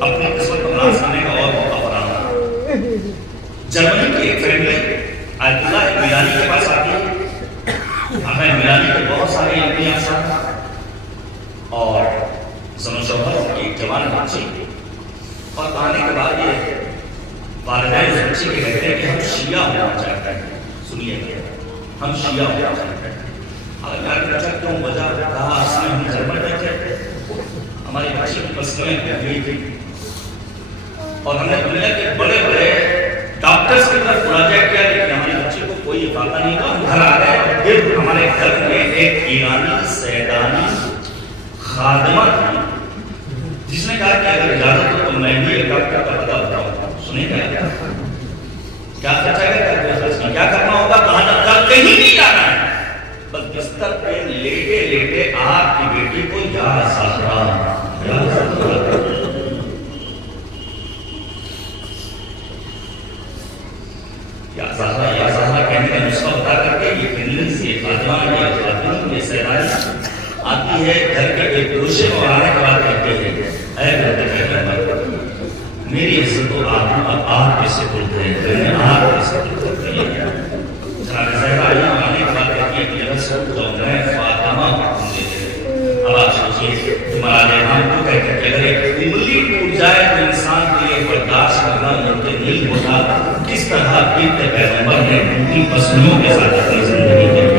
اپنی قسمت کو ناز کرنے کا اور موقع فراہم ہو. جرمنی کی ایک فیملی آیت اللہ میلانی کے پاس آتی ہے. ہمیں میلانی کے بہت سارے امتیازات اور زمن شوہر کی ایک جوان بچی اور آنے کے بعد یہ والدین اس بچی کے کہتے ہیں کہ ہم شیعہ ہونا چاہتے ہیں. سنیے ہم شیعہ ہونا چاہتے ہیں. اگر یار بچہ کیوں وجہ کہا اصل ہم جرمن میں تھے ہماری بچی کی پسندیں ہوئی تھی اور ہم نے دنیا کے بڑے بڑے ڈاکٹرز کی طرف مراجعہ کیا لیکن ہماری بچی کو کوئی افادہ نہیں تھا. ہم گھر آ گئے اور پھر ہمارے گھر میں ایک ایرانی سیدانی خادمہ تھی جس نے کہا کہ اگر اجازت ہو تو میں بھی ایک ڈاکٹر کا پتہ بتاؤں. سنیں کیا خرچہ کیا کرنا ہوگا کہاں تک کہیں نہیں جانا ہے بس بستر پہ لیٹے لیٹے آپ کی بیٹی کو یا زہرا یا زہرا کہنے کا نسخہ بتا کر کے یہ فنلینڈ سے خادمہ یا خاتون یہ سیدانی آتی ہے گھر کے ایک گوشے کو آنے کے بعد کہتے ہیں اے گھر کے کہتے میری عزت کو آپ کیسے بولتے ہیں میں آپ کیسے بولتے ہیں. جناب زہرا آنے کے بعد کہتی ہے کہ رسول تو میں فاطمہ ہوں. اب آپ سوچیے تمہارا امام کو کہتے ہیں کہ اگر ایک انگلی ٹوٹ جائے تو انسان کے لیے برداشت کرنا ممکن نہیں ہوتا. کس طرح بنت پیغمبر نے ٹوٹی پسلیوں کے ساتھ اپنی زندگی گزاری.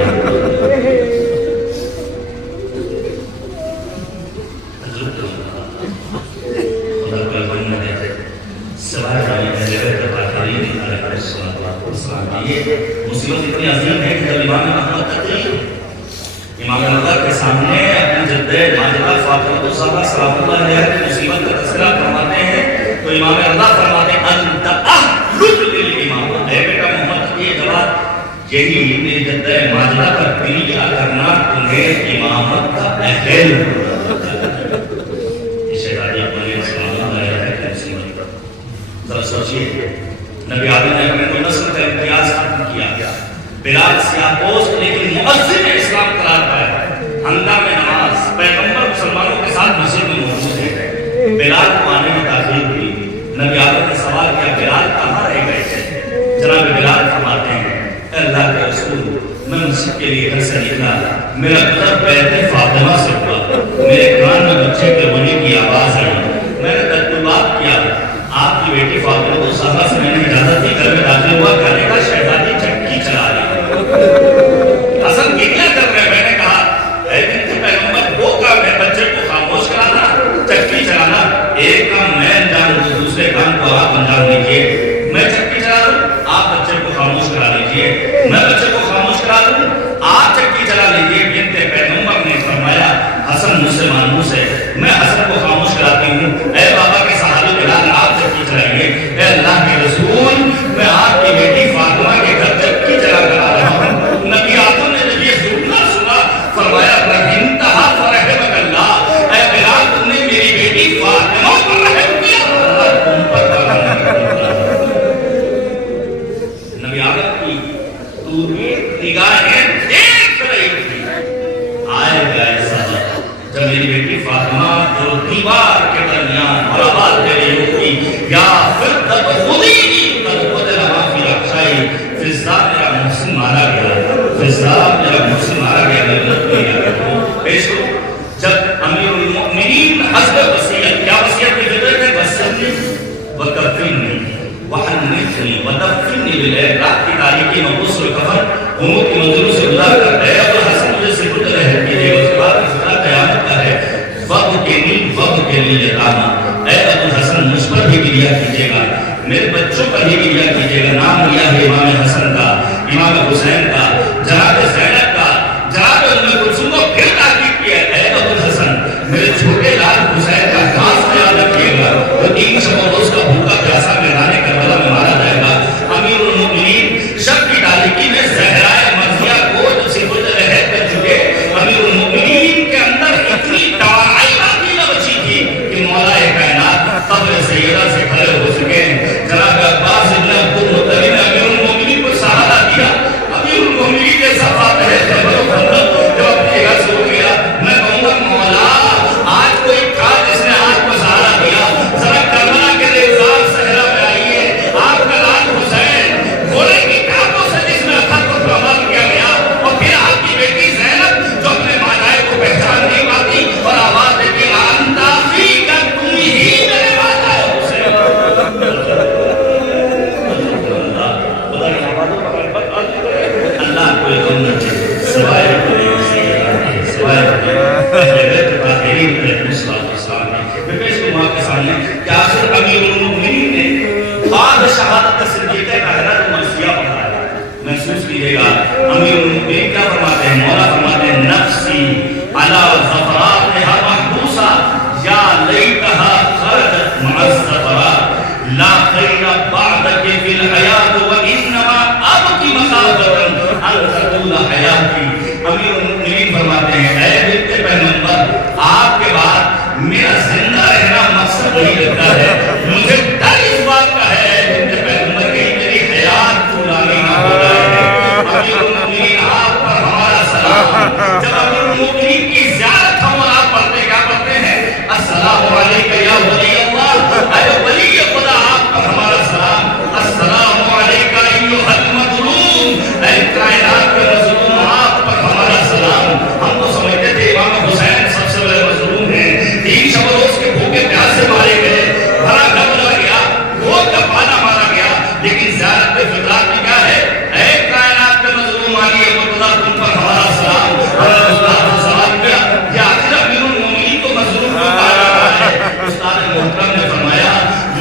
مسلم اتنی عظیم ہے کہ جب امام احمد تقی امام اللہ کے سامنے اپنی جدہ ماجدہ فاطمہ الزہرا سلام اللہ علیہا کی مصیبت کا تذکرہ فرماتے ہیں تو امام اللہ فرماتے ہیں انت اہل للامامہ. اے بیٹا محمد تقی یہ جواب یہی میری جدہ ماجدہ پر پیدا کرنا تمہیں امامت کا اہل شہزادی اپنے سلام اللہ علیہا کی مصیبت. ذرا سوچیے نبی آدم نے اپنے نسل کا امتیاز ختم کیا. بلال سیاہ پوست لیکن مؤذن اسلام قرار پایا. ہنگامہ میں نماز پیغمبر مسلمانوں کے ساتھ مسجد میں موجود ہے. بلال کو آنے میں تاخیر ہوئی. نبی آدم نے سوال کیا بلال کہاں رہ گئے تھے؟ جناب بلال فرماتے ہیں اے اللہ کے رسول میں مسجد کے لیے گھر سے نکلا میرا قدر بیت فاطمہ سے ہوا. میرے کان میں بچے کے رونے کی آواز آئی. میں نے تطلبات کیا آپ کی بیٹی فاطمہ الزہرا سے میں نے اجازت دی گھر میں داخل ہوا کہنے کا شہزادی چکی چلا رہی حسن کی کیا کر رہے. میں نے کہا اے بنت پیغمبر وہ کام ہے بچے کو خاموش کرانا چکی چلانا. ایک کام میں انجام دوں دوسرے کام کو آپ انجام دیجیے. میں چکی چلا دوں آپ بچے کو خاموش کرا لیجیے. میں بچے کو خاموش کرا دوں آپ چکی چلا لیجیے. بنت پیغمبر نے فرمایا حسن مجھ سے مانوس ہے میں حسن کو خاموش کراتی ہوں. اے بابا کے صحابی بلال آپ چکی چلائیے. اے اللہ کے رسول میں آپ کی بیٹی فاطمہ کے گھر چکی چلا کر آ رہا ہوں. نبی آدم نے جب یہ سننا سنا فرمایا رحمتہا فرحمک اللہ. اے بلال تم نے میری بیٹی فاطمہ پر رحم کیا اللہ تم پر رحم کیا. نبی آدم کی دور نگاہیں دیکھ رہی تھی. آئے گئے صاحب جب میری بیٹی فاطمہ جو دیوار کے درمیان اور آواز دے رہی ہوگی یا پھر تب خودی تب خود رہا پھر اکشائی فضا میرا محسن مارا گیا. فضا میرا محسن مارا گیا. پیش کرو جب امیر المؤمنین حضرت وسیعت کیا وسیعت کی ضرورت ہے وسیعت وکفنی وحنثنی ودفنی باللیل. رات کی تاریکی میں غسل کفن امور کی منزلوں سے گزار کر اے ابو حسن مجھے سپرد رہے کیجیے. اس کے بعد فضا قیامت کا ہے وقت کے لیے یتاما. اے ابو حسن مجھ پر بھی گریا کیجیے گا میرے بچوں پر بھی گریا کیجیے گا. نام لیا ہے امام حسن کا امام حسین کا جناب زینب کا جناب ام کلثوم کو پھر تاکید کیا. اے ابو حسن میرے چھوٹے لال حسین کا خاص خیال رکھیے گا. وہ 3 شب روز کا بھوکا پیاسا میدان کربلا میں مارا جائے گا. امیر المؤمنین شب کی تاریکی میں زہرائے مرضیہ کو جو سپرد رہے کر چکے امیر المؤمنین کے اندر اتنی توانائی محسوس کیجیے گا امیر المؤمنین کیا فرماتے ہیں، مولا فرماتے ہیں نفسی علی ظفراتها محبوسہ یا لیتہا خرجت مع الظفرات لا خیر بعدک فی الحیات وانما ابکی مخافتا ان تطول حیاتی۔ امیر المؤمنین فرماتے ہیں اے بنت پیغمبر آپ کے بعد میرا زندہ رہنا مقصد نہیں لگتا ہے، مجھے ڈر اس بات کا ہے بنت پیغمبر کہ میری حیات طولانی نہ ہو جائے۔ امیر المؤمنین آپ پر ہمارا سلام۔ جب امیر المؤمنین کی زیارت ہم اور آپ پڑھتے کیا پڑھتے ہیں، السلام علیکم یا ولی اللہ، اے ولی خدا آپ پر ہمارا سلام۔ السلام علیکم ایھا المظلوم، اے کائنات کے مظلوم آپ پر ہمارا سلام۔ ہم تو سمجھتے تھے امام حسین سب سے بڑے مظلوم ہیں، 3 شب روز کے بھوکے پیاسے مارے گئے، بھرا گھر بنا گیا، گود کا پانا مارا گیا، لیکن زیارت پہ فطرات میں کیا ہے، اے کائنات کے مظلوم علی خدا تم پر ہمارا سلام۔ ہمارا استاد نے سوال کیا کہ آخر امیر المؤمنین کو مظلوم کیوں کہا جاتا ہے؟ استاد محترم نے فرمایا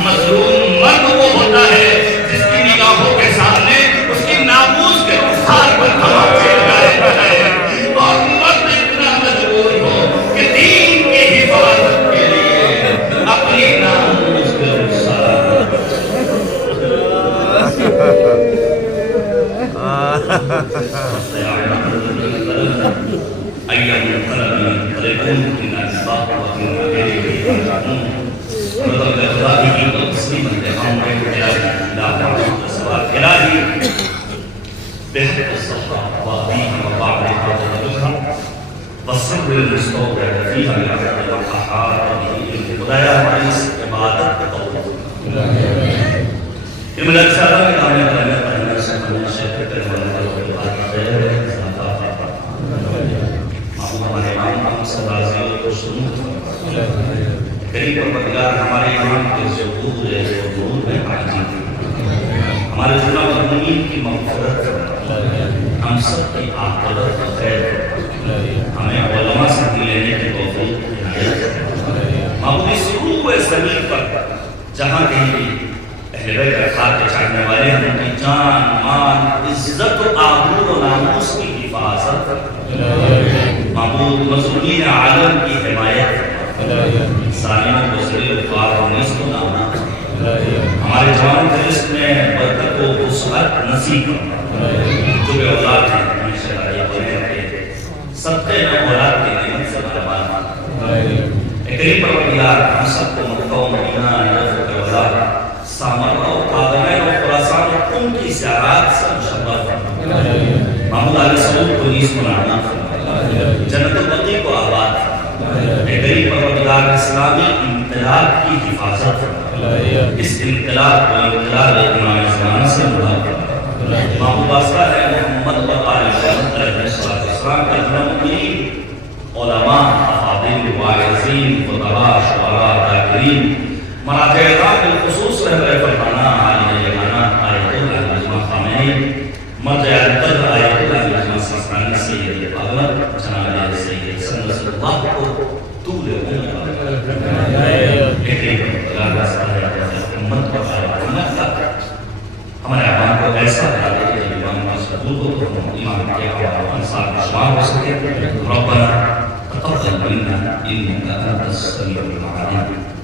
مظلوم مرد وہ ہوتا ہے جس کی نگاہوں کے سامنے اس کی ناموس کے رخسار پر تماچے لگائے جائے، اور مرد اتنا مجبور ہو کہ دین کی حفاظت کے لیے اپنی ناموس کے رخسار ایام القلم قلبون من الاسباب وفي مكانه يرجعون رضا بإخلاقه وتسليما لأمره لا تعصوا السواء إلهي بحق الصحراء وأبيها وبعضها وتدخها والصبر المستودع فيها العبد والأحار به خدایا ہماری اس عبادت کو قبول یہ ملک سارا میں کامیاب رہنے پڑھنے سے ہمیشہ فکر ہونے والی بات خیر ہے ہمارے امام ہم سب راضی کو سنو قریب پروردگار ہمارے امام کے ظہور ہے ظہور میں حاجی ہمارے ذمہ مظلومین کی مغفرت ہم سب کی عاقبت خیر ہمیں علماء سے لینے کی توفیق معبودی سرو زمین پر جہاں کہیں بھی اہل بیت اخلاق کے چاہنے والے ہیں ان کی جان مان عزت و آبرو و ناموس کی حفاظت معبود مظلومین عالم کی حمایت ظالموں کو ذلیل و خوار و نیست و نابود ہمارے جوان کے رزق میں برکت و وسعت نصیب جو بے اولاد ہیں ہمیشہ یہ بولے کہ صدقے میں اولاد کی نعمت سے مہربان کریم پروردگار ہم سب کو مکہ و مدینہ نجف کے اولاد سامرہ و قادمین و خراسان و ان کی زیارات سے مشرف محمود علی سعود کو نیز منعنا جنت البقیع کو آباد غریب پروردگار اسلامی انقلاب کی حفاظت اس انقلاب کو انقلاب امام زمانہ سے مراد محمود واسطہ ہے محمد و آل محمد علیہ السلام کا ذمہ علماء افاضل واعظین خطباء شعراء ذاکرین مراجع اعظام بالخصوص رہبر فرمانا عالی جمانہ آیت اللہ مجمع خامنی مرجع القدر آیت اللہ مجمع سستانی سید اغلب جناب سید صلی اللہ کو طول عمر ایک اللہ رسول ہے امت کو امت کا ہمارے عوام کو ایسا بنا دے کہ امام مسعود کو تو ہم ایمان کے عوام انصار شمار ہو سکے ربنا تقبل منا انك انت السميع العليم